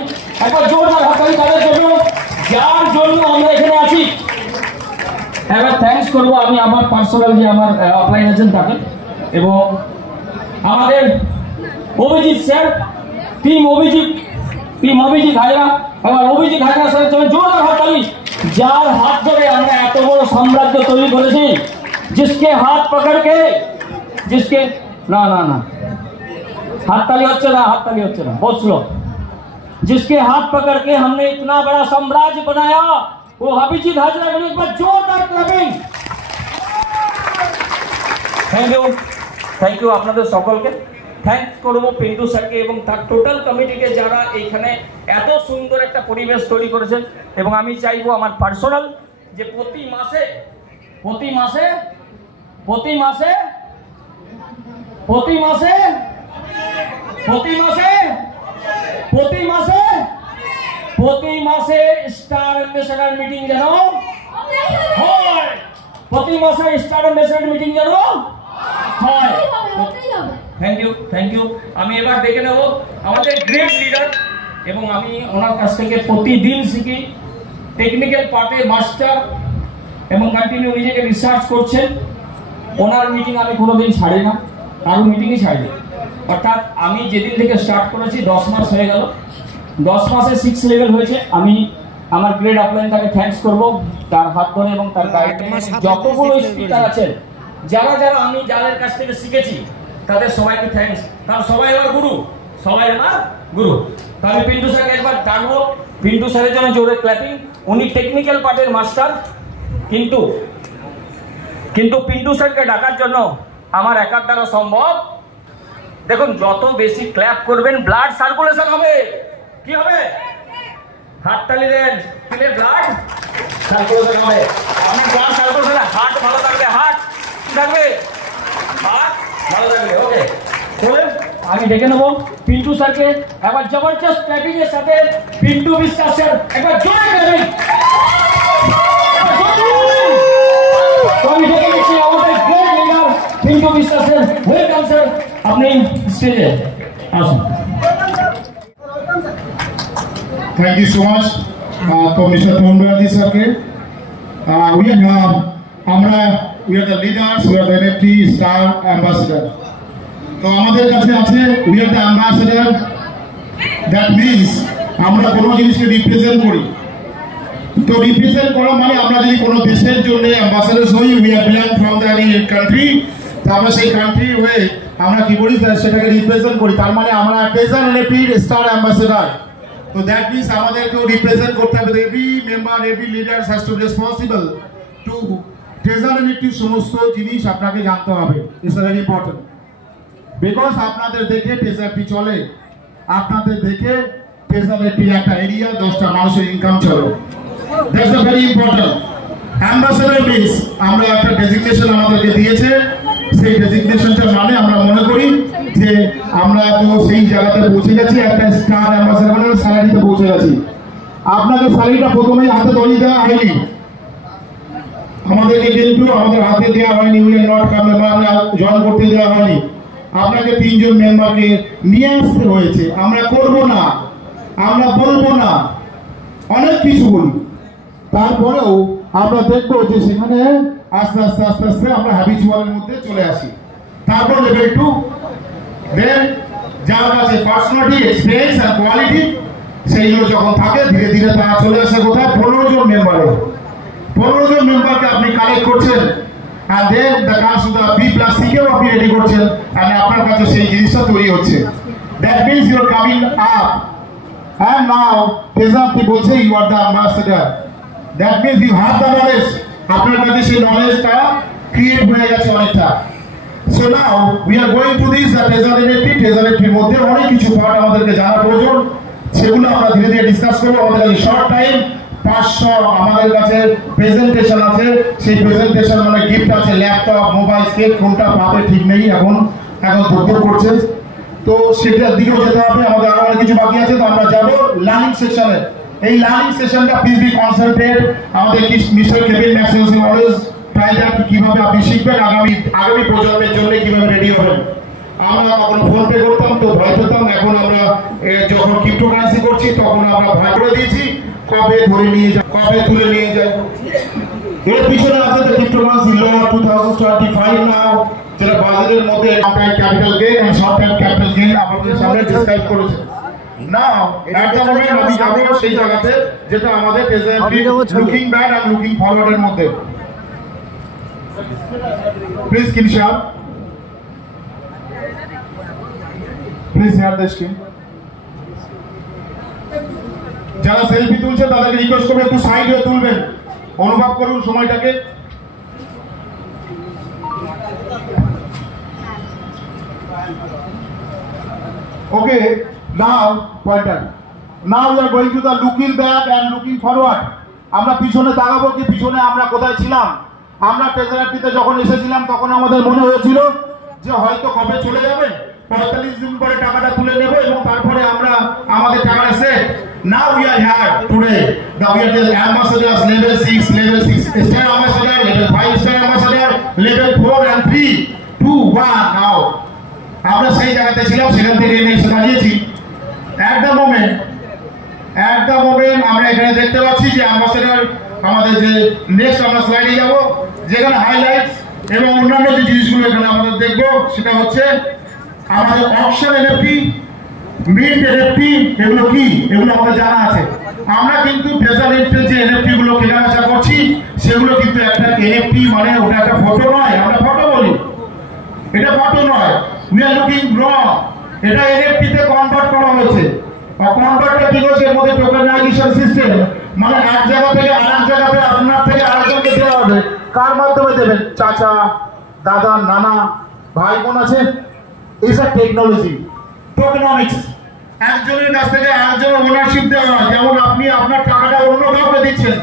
তাদের জন্য যার জন্য আমরা এখানে আছি। একবার থ্যাঙ্কস করবো আমি আমার পার্সোনাল যে আমার অফলাইন আছেন তাকে এবং আমাদের অভিজিৎ স্যার, টিম অভিজিৎ হাজরা, এবার অভিজিৎ হাজরা স্যারের জন্য জোরদার হাততালি। যার হাত ধরে আমরা এত বড় সাম্রাজ্য তৈরি করেছি, जिसके हाथ पकड़ के जिसके ना ना ना हाथताली होच्छे ना, हाथताली होच्छे ना, बहुत स्लो। जिसके हाथ पकड़ के हमने इतना बड़ा साम्राज्य बनाया, वो अभिजीत हाजरा के लिए एक बार जोरदार क्लैपिंग। थैंक यू আপনাদের সকলকে থ্যাঙ্কস করব পিন্টু স্যারকে এবং তার টোটাল কমিটিকে যারা এইখানে এত সুন্দর একটা পরিবেশ তৈরি করেছেন। এবং আমি চাইবো আমার পার্সোনাল যে প্রতি মাসে স্টার অ্যাম্বাসেডর মিটিং যেন হয়, প্রতি মাসে স্টার অ্যাম্বাসেডর মিটিং যেন হয়। Thank you. আমি এবার দেখে নেব আমাদের গ্রেট লিডার, এবং আমি ওনার কাছ থেকে প্রতিদিন শিখি, টেকনিক্যাল পার্টে মাস্টার এবং কন্টিনিউ নিজেকে রিসার্চ করছেন। ওনার মিটিং আমি কোনোদিন ছাড়ি না, কারো মিটিংই ছাড়ি না। অর্থাৎ আমি যেদিন থেকে স্টার্ট করেছি 10 মাস হয়ে গেল, 10 মাসে 6 লেভেল হয়েছে। আমি আমার গ্রেড আপলাইন তাকে থ্যাঙ্কস করব, তার হাত ধরে এবং তার গাইডলাইনে যতগুলো স্পিকার আছেন, যারা আমি যাদের কাছ থেকে শিখেছি তাদের সবাইকে থ্যাঙ্কস, কারণ সবাই আমার গুরু। তো আমি পিন্টু স্যারকে একবার ডাকবো, পিন্টু স্যারের জন্য জোরে ক্ল্যাপিং। উনি টেকনিক্যাল পার্টের মাস্টার, কিন্তু পিন্টু স্যারকে ডাকার জন্য আমার একার দ্বারা সম্ভব। দেখুন, যত বেশি ক্ল্যাপ করবেন ব্লাড সার্কুলেশন হবে। কি হবে? হাততালি দেন, দিলে ব্লাড সার্কুলেশন হবে। আপনি ব্লাড সার্কুলেশন, হার্ট ভালো থাকবে, হার্ট থাকবে, হার্ট ভালো থাকবে। ওকে, বলেন আমি ডেকে নেবো পিন্টু স্যারকে। একবার জবরদস্ত ক্ল্যাপিং এর সাথে পিন্টু বিশ্বাস স্যার একবার জোরে ক্ল্যাপিং। আমি ডেকে নিচ্ছি আমাদের গ্রেট লিডার পিন্টু বিশ্বাস স্যার। ওয়েলকাম স্যার, আপনি স্টেজে আসুন। Thank you so much, Mr. Thomraji sir. We are the leaders, we are the NFT Star Ambassador. তো আমাদের কাছে আছে we are the ambassador. That means আমরা কোনো জিনিসকে রিপ্রেজেন্ট করি। তো রিপ্রেজেন্ট করা মানে আমরা যদি কোনো দেশের জন্য অ্যাম্বাসেডর হই, we are belong from the country, তো আমরা সেই কান্ট্রি হয়ে আমরা কি করি, সেটাকে রিপ্রেজেন্ট করি। তার মানে আমরা treasure NFT star ambassador. So that means আমাদেরকেও রিপ্রেজেন্ট করতে হবে। every member, every leader has to be responsible to ট্রেজারিটির সমস্ত জিনিস আপনাকে জানতে হবে। It's very important because আপনাদের দেখে ট্রেজারিটি চলে, আপনাদের দেখে ট্রেজারিটির একটা এরিয়া 10টা মানুষের ইনকাম চলে। That's a very important. Ambassador means আমরা একটা ডেজিগনেশন আমাদেরকে দিয়েছে, সেই ডেজিগনেশনটা মানে আমরা মনে করি যে আমরা তো সেই জায়গাতে পৌঁছে গেছি, একটা স্টার অ্যাম্বাসেডরের স্যালারিতে পৌঁছে গেছি। আপনাকে স্যালারিটা প্রথমেই হাতে ধরিয়ে দেওয়া হয়নি, আমাদেরকে কিন্তু আমাদের হাতে দেওয়া হয়নি, উই আর নট কামিং, আমরা জয়েন করতে দেওয়া হয়নি। আপনাকে 3 জন মেম্বারকে নিয়ে আসতে হয়েছে। আমরা করব না, আমরা বলবো না, অনেক কিছু বলি, তারপরেও আমরা দেখবো যে সেখানে আস্তে আস্তে আস্তে আস্তে আমরা হ্যাবিচুয়ালের মধ্যে চলে আসি। তারপর লেভেল 2, দেন যার কাছে পার্সোনালিটি, এক্সপিরিয়েন্স আর কোয়ালিটি সেইগুলো যখন থাকে, ধীরে ধীরে তারা চলে আসে কোথায়, 15 জন মেম্বারে। 15 জন মেম্বারকে আপনি কালেক্ট করছেন, আর দেন দ্য কাজ টু দ্য B+C কেও আপনি রেডি করছেন, আর আপনার কাছে সেই জিনিসটা তৈরি হচ্ছে। That means you are coming up, and now তেজাবটি বলছে you are the ambassador. That means you have the knowledge, আপনার কাছে সেই নলেজটা ক্রিয়েট হয়ে গেছে অনেকটা। So now we are going to this ট্রেজারিটির মধ্যে অনেক কিছু পার্ট আমাদেরকে জানা প্রয়োজন, সেগুলো আমরা ধীরে ধীরে ডিসকাস করবো। আমাদের কাছে শর্ট টাইম 500 আমাদের কাছে প্রেজেন্টেশন আছে, সেই প্রেজেন্টেশন মানে গিফট আছে, ল্যাপটপ, মোবাইল সেট, কোনটা পাবে ঠিক নেই, এখন দরকার করছে, তো সেটার দিকেও যেতে হবে। আমাদের আরো অনেক কিছু বাকি আছে, তো আমরা যাবো লার্নিং সেকশনে। এই লার্নিং সেশনটা প্লিজ বি কনসেন্ট্রেট। আমাদের mister Kevin Maxwell always try that, কিভাবে আপনি শিখবেন, আগামী প্রজন্মের জন্য কিভাবে রেডি হবেন। আমরা কখনো ফোন পে করতাম তো ভয় পেতাম, এখন আমরা যখন ক্রিপ্টোকারেন্সি করছি তখন আমরা ভয় করে দিয়েছি, কবে ধরে নিয়ে যায়, কবে তুলে নিয়ে যায়। এর পিছনে আছে যে ক্রিপ্টোকারেন্সি ল 2025 নাও, যেটা বাজারের মধ্যে লং টাইম ক্যাপিটাল গেইন এবং শর্ট টাইম ক্যাপিটাল গেইন আমাদের সামনে ডিসক্রাইব করেছে। Now, at the moment আমি যাবো সেই জায়গাতে যেটা আমাদের লুকিং ব্যাক আর লুকিং ফরওয়ার্ড এর মধ্যে। প্লিজ কিনশা, প্লিজ হেয়ার দ্য স্ক্রিন। যারা সেলফি তুলছে তাদেরকে রিকোয়েস্ট করবে একটু সাইড হয়ে তুলবেন, অনুভব করুন সময়টাকে। Okay, now pointer. Now we are going to the looking back and looking forward. আমরা পিছনে তাকাবো কি পিছনে আমরা কোথায় ছিলাম। আমরা ট্রেজারারটিতে যখন এসেছিলাম তখন আমাদের মনে হয়েছিল যে হয়তো কবে চলে যাবে, 45 দিন পরে টাকাটা তুলে নেব এবং তারপরে আমরা আমাদের টাকাটা set. Now we are here today. Now we are the ambassadors level 6, level 6 star ambassador, level 5 star ambassador, level 4 and 3, 2, 1 now. আমরা সেই জায়গাতে ছিলাম, সেখান থেকে এসে দাঁড়িয়েছি। At the moment আমরা এখানে দেখতে পাচ্ছি যে অ্যাম্বাসেডর আমাদের যে নেক্সট আমরা স্লাইডে যাব, যেখানে হাইলাইটস এবং অন্যান্য যে জিনিসগুলো এখানে আমাদের দেখবো সেটা হচ্ছে আমাদের অকশন এনএফটি, মিন্ট এনএফটি। এগুলো কি? এগুলো আমাদের জানা আছে। আমরা কিন্তু ট্রেজার এনএফটি যে এনএফটি গুলো কেনাবেচা করছি সেগুলো কিন্তু একটা এনএফটি মানে ওটা একটা ফটো নয়, আমরা ফটো বলি, এটা ফটো নয়। উই আর লুকিং রং, এটা এনএফটি তে কনভার্ট করা হয়েছে। কনভার্টটা কি হচ্ছে, এর মধ্যে টোকেনাইজেশন সিস্টেম, মানে এক জায়গা থেকে আরেক জায়গাতে আপনার থেকে আরেকজনকে দেওয়া হবে। কার মাধ্যমে দেবেন? চাচা, দাদা, নানা, ভাই বোন আছে। Is a technology, tokenomics. একজনের কাছ থেকে আরেকজনের ওনারশিপ দেওয়া হয়। যেমন আপনি আপনার টাকাটা অন্য কাউকে দিচ্ছেন,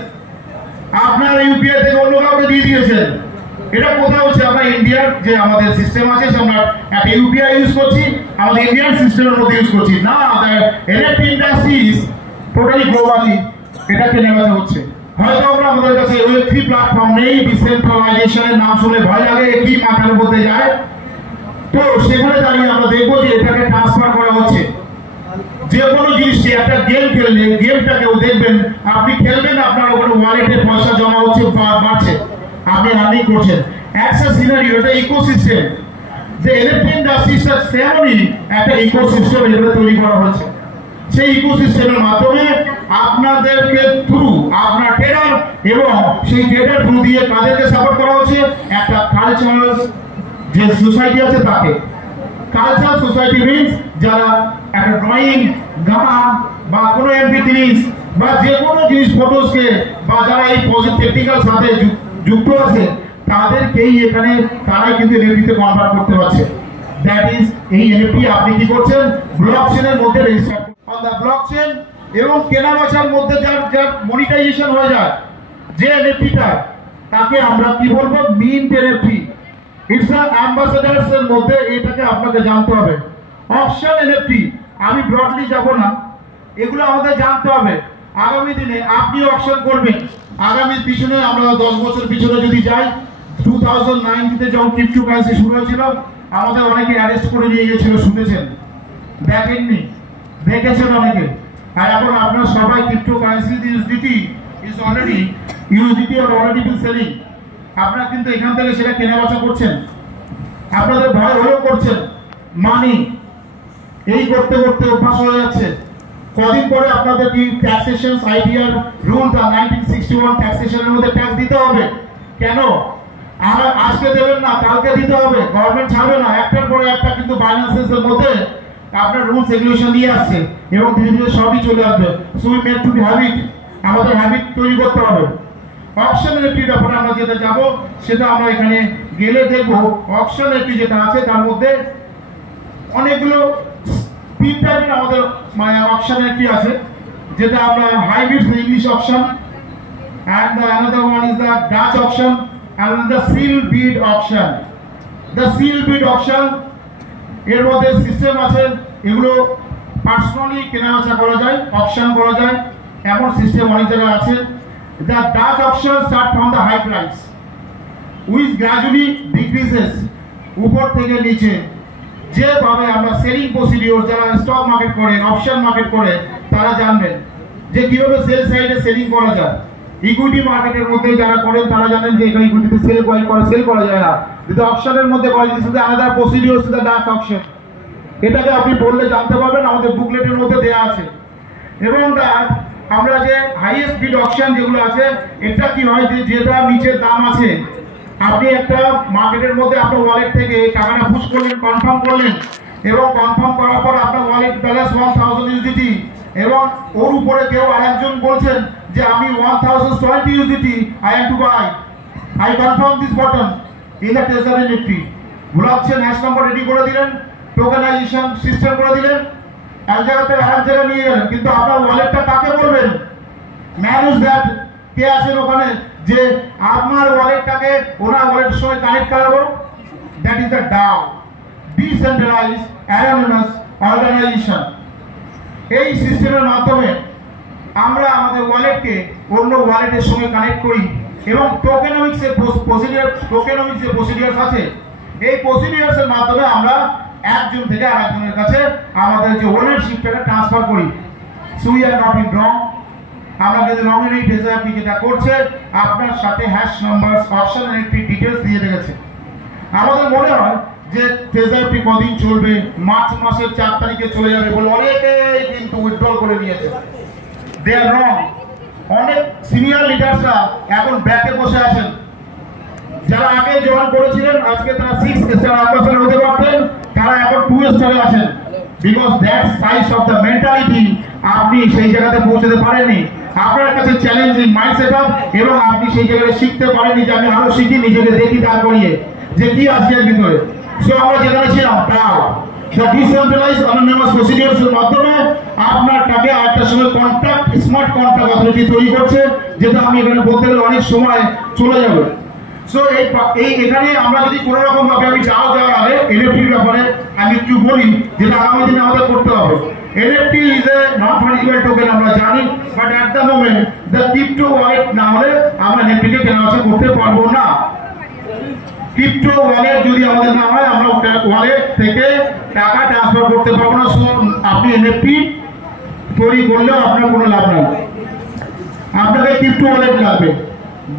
আপনার ইউপিআই থেকে অন্য কাউকে দিয়ে দিয়েছেন। এটা কোথায় হচ্ছে? আমরা ইন্ডিয়ার যে আমাদের সিস্টেম আছে আমরা একটা ইউপিআই ইউজ করছি, আমাদের ইন্ডিয়ান সিস্টেমের মধ্যে ইউজ করছি না। NFT industry is totally globally এটা কেনাবেচা হচ্ছে। হয়তো আমরা আমাদের কাছে ওয়েব3 প্ল্যাটফর্ম নেই, ডিসেন্ট্রালাইজেশনের নাম শুনে ভয় লাগে কি মাথার মধ্যে যায়। তো সেখানে দাঁড়িয়ে আমরা দেখবো যে এটাকে ট্রান্সফার করা হচ্ছে। যে কোনো জিনিসকে একটা গেম খেললে গেমটাকেও দেখবেন আপনি খেলবেন, আপনার ওখানে ওয়ালেটে পয়সা জমা হচ্ছে, বাড়ছে, আপনি আর্নিং করছেন। একটা সিনারিও, এটা ইকোসিস্টেম। যে এনএফটি ইন্ডাস্ট্রিটা সেমনই একটা ইকোসিস্টেম এখানে তৈরি করা হয়েছে। সেই ইকোসিস্টেমের মাধ্যমে আপনাদেরকে থ্রু আপনার ট্রেডার এবং সেই ট্রেডার থ্রু দিয়ে কাদেরকে সাপোর্ট করা হচ্ছে? একটা কালচারাল যে সোসাইটি আছে তাকে। কালচারাল সোসাইটি মিনস যারা একটা ড্রয়িং, গান বা কোনো এমপি3 বা যে কোনো জিনিস ফটোসকে বা যারা এই টেকনিক্যাল সাথে যুক্ত আছে তাদেরকেই এখানে তারাই কিন্তু এনএফটিতে কনভার্ট করতে পারছে। দ্যাট ইজ এই এনএফটি আপনি কি করছেন? ব্লকচেনের মধ্যে রেজিস্টার অন দ্য ব্লকচেন এবং কেনাবেচার মধ্যে যার মনিটাইজেশন হয়ে যায় যে এনএফটিটা, তাকে আমরা কি বলবো? Mint NFT. It's a ambassadors এর মধ্যে এটাকে আপনাকে জানতে হবে। অকশন এনএফটি আমি ব্রডলি যাব না, এগুলো আমাদের জানতে হবে। আগামী দিনে আপনি অকশন করবেন। আগামী পিছনে আমরা 10 বছর পিছনে যদি যাই, 2009 যখন ক্রিপ্টোকারেন্সি শুরু হয়েছিল আমাদের অনেকে অ্যারেস্ট করে নিয়ে গেছিল, শুনেছেন? দেখেননি? দেখেছেন অনেকে। আর এখন আপনারা সবাই cryptocurrency USDT is already been selling. আপনারা কিন্তু এখান থেকে সেটা কেনাবেচা করছেন, আপনাদের ভয় হলেও করছেন। মানি এই করতে করতে অভ্যাস হয়ে যাচ্ছে। কদিন পরে আপনাদের কি ট্যাক্সেশন আইডিয়ার রুল দা 1961 ট্যাক্সেশনের মধ্যে ট্যাক্স দিতে হবে। কেন? আমরা আজকে দেবেন না, কালকে দিতে হবে। গভর্নমেন্ট ছাড়বে না, একটার পরে একটা কিন্তু বাইন্যান্সের মধ্যে আপনার রুলস রেগুলেশন নিয়ে আসছে এবং ধীরে ধীরে সবই চলে আসবে। So we made to be habit, আমাদের হ্যাবিট তৈরি করতে হবে। অকশন এনএফটির ব্যাপারে আমরা যেটা যাব সেটা আমরা এখানে গেলে দেখবো। অকশন এনএফটি যেটা আছে তার মধ্যে অনেকগুলো তিন টাইপের আমাদের মানে অকশন এনএফটি আছে, যেটা আমরা hybrid English auction, and another one is the Dutch auction and the seal bid auction. The seal bid auction এর মধ্যে সিস্টেম আছে, এগুলো পার্সোনালি কেনাবেচা করা যায়, অকশন করা যায়, এমন সিস্টেম অনেক জায়গায় আছে। The Dutch auction start from the high price which gradually decreases উপর থেকে নিচে। যেভাবে আমরা সেলিং প্রসিডিওর, যারা স্টক মার্কেট করে, অপশন মার্কেট করে, তারা জানবেন যে কিভাবে সেল সাইডে সেলিং করা যায়। ইকুইটি মার্কেটের মধ্যে যারা করেন তারা জানেন যে এখানে ইকুইটিতে সেল করা যায় না, কিন্তু অপশনের মধ্যে করা যায়। আলাদা procedure to the Dutch auction. এটাকে আপনি পড়লে জানতে পারবেন, আমাদের বুকলেটের মধ্যে দেওয়া আছে। এবং তার আমরা যে হাইয়েস্ট বিড অকশন যেগুলো আছে, এটা কি হয় যে যেটা নিচের দাম আছে, আপনি একটা মার্কেটের মধ্যে আপনার ওয়ালেট থেকে টাকাটা পুশ করলেন, কনফার্ম করলেন, এবং কনফার্ম করার পর আপনার ওয়ালেট ব্যালেন্স 1000 ইউএসডিটি, এবং ওর উপরে কেউ আরেকজন বলছেন যে আমি 1020 USDT I have to buy, I confirm this button in the treasury NFT. ভুলাচ্ছেন, হ্যাশ নাম্বার রেডি করে দিলেন, টোকেনাইজেশন সিস্টেম করে দিলেন, এক জায়গাতে আরেক জায়গায় নিয়ে গেলেন, কিন্তু আপনার ওয়ালেটটা কাকে বলবেন? ম্যানেজ দ্যাট, কে আছেন ওখানে যে আপনার ওয়ালেটটাকে ওনার ওয়ালেটের সঙ্গে কানেক্ট করাবো? That is the DAO, decentralised anonymous organisation. এই সিস্টেমের মাধ্যমে আমরা আমাদের ওয়ালেটকে অন্য ওয়ালেটের সঙ্গে কানেক্ট করি, এবং টোকেনমিক্সের প্রসিডিউর আছে, এই প্রসিডিউরসের মাধ্যমে আমরা একজন থেকে আরেকজনের কাছে আমাদের যে ওনারশিপটাকে ট্রান্সফার করি। So we are not in wrong. আমরা যদি রং এর এই ট্রেজার আপনি যেটা করছে, আপনার সাথে হ্যাশ নাম্বার, অপশন এর একটি ডিটেলস দিয়ে রেখেছে। আমাদের মনে হয় যে ট্রেজারটি কদিন চলবে, মার্চ মাসের 4 তারিখে চলে যাবে বলে অনেকেই কিন্তু উইথড্রল করে নিয়েছে। দে আর রং। অনেক সিনিয়র লিডার্সরা এখন ব্যাকে বসে আছেন, যারা আগে জয়েন করেছিলেন আজকে তারা 6 স্টার অ্যাম্বাসেডর হতে পারতেন, তারা এখন 2 স্টারে আছেন, because that's size of the mentality. আপনি সেই জায়গাতে পৌঁছতে পারেননি, আপনার কাছে চ্যালেঞ্জিং মাইন্ডসেট আপ, এবং আপনি সেই জায়গায় শিখতে পারেননি যে আমি আরো শিখি, নিজেকে দেখি তার করিয়ে যে কি আসছে এর ভিতরে। সো আমরা যেখানে ছিলাম প্রাউড, ডিসেন্ট্রালাইজ অটোনমাস প্রসিডিউরস এর মাধ্যমে আপনার টাকা আরেকটার সঙ্গে কন্ট্যাক্ট, স্মার্ট কন্ট্যাক্ট অথরিটি তৈরি করছে, যেটা আমি এখানে বলতে গেলে অনেক সময় চলে যাবে। সো এই এখানে আমরা যদি কোনো রকম ভাবে আমি যাওয়ার আগে এনএফটির ব্যাপারে আমি একটু বলি, যেটা আগামী দিনে আমাদের করতে হবে। NFT is a non-fungible token, আমরা জানি, but at the moment the crypto wallet না হলে আমরা NFT কে কেনাবেচা করতে পারবো না। ক্রিপ্টো ওয়ালেট যদি আমাদের না হয়, আমরা ওয়ালেট থেকে টাকা ট্রান্সফার করতে পারবো না। সো আপনি NFT তৈরি করলেও আপনার কোনো লাভ নেই, আপনাকে ক্রিপ্টো ওয়ালেট লাগবে।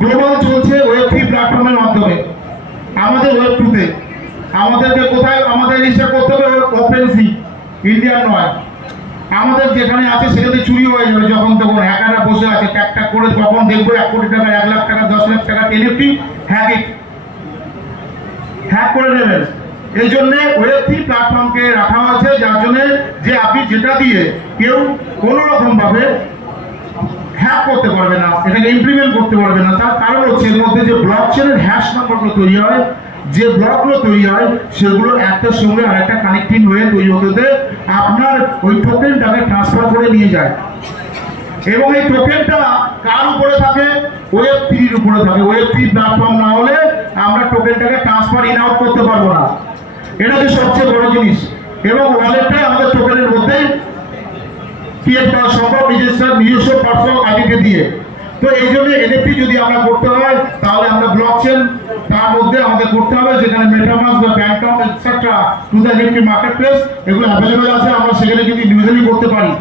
গ্লোবাল চলছে ওয়েব3 প্ল্যাটফর্মের মাধ্যমে, আমাদের ওয়েব2তে আমাদেরকে কোথায় আমাদের রেজিস্টার করতে হবে? ওপেনসি, ইন্ডিয়ান নয়। আমাদের যেখানে আছে সেটাতে চুরি হয়ে যাবে, যখন তখন হ্যাকাররা বসে আছে ট্যাক ট্যাক করে, তখন দেখবো 1 কোটি টাকা, 1 লাখ টাকা, 10 লাখ টাকা NFT হ্যাক করে নেবেন। এই জন্য ওয়েব3 প্ল্যাটফর্মকে রাখা হয়েছে, যার জন্য যে আপনি যেটা দিয়ে কেউ কোনো রকম ভাবে হ্যাক করতে পারবে না, এটাকে ইমপ্লিমেন্ট করতে পারবে না। তার কারণ হচ্ছে এর মধ্যে যে ব্লকচেনের হ্যাশ নাম্বারগুলো তৈরি হয়, যে ব্লকগুলো তৈরি হয়, সেগুলো একটার সঙ্গে আরেকটা কানেক্টিং হয়ে তৈরি হতে আপনার ওই টোকেনটাকে ট্রান্সফার করে নিয়ে যায়। এবং এই টোকেনটা কার উপরে থাকে? ওয়েব3 এর উপরে থাকে। ওয়েব3 প্ল্যাটফর্ম না হলে আমরা টোকেনটাকে ট্রান্সফার ইন আউট করতে পারবো না। এটা হচ্ছে সবচেয়ে বড় জিনিস। এবং ওয়ালেটটাই আমাদের টোকেনের মধ্যে ক্রিয়েট করা সম্ভব নিজস্ব পার্সোনাল আইডেন্টি দিয়ে। তো এই জন্য NFT যদি আমরা করতে হয়, তাহলে আমরা ব্লকচেন তার মধ্যে আমাদের করতে হবে, যেখানে মেটামাস্ক বা phantom etcetera to the NFT market place এগুলো অ্যাভেলেবেল আছে, আমরা সেখানে কিন্তু ইন্ডিভিজুয়ালি করতে পারি।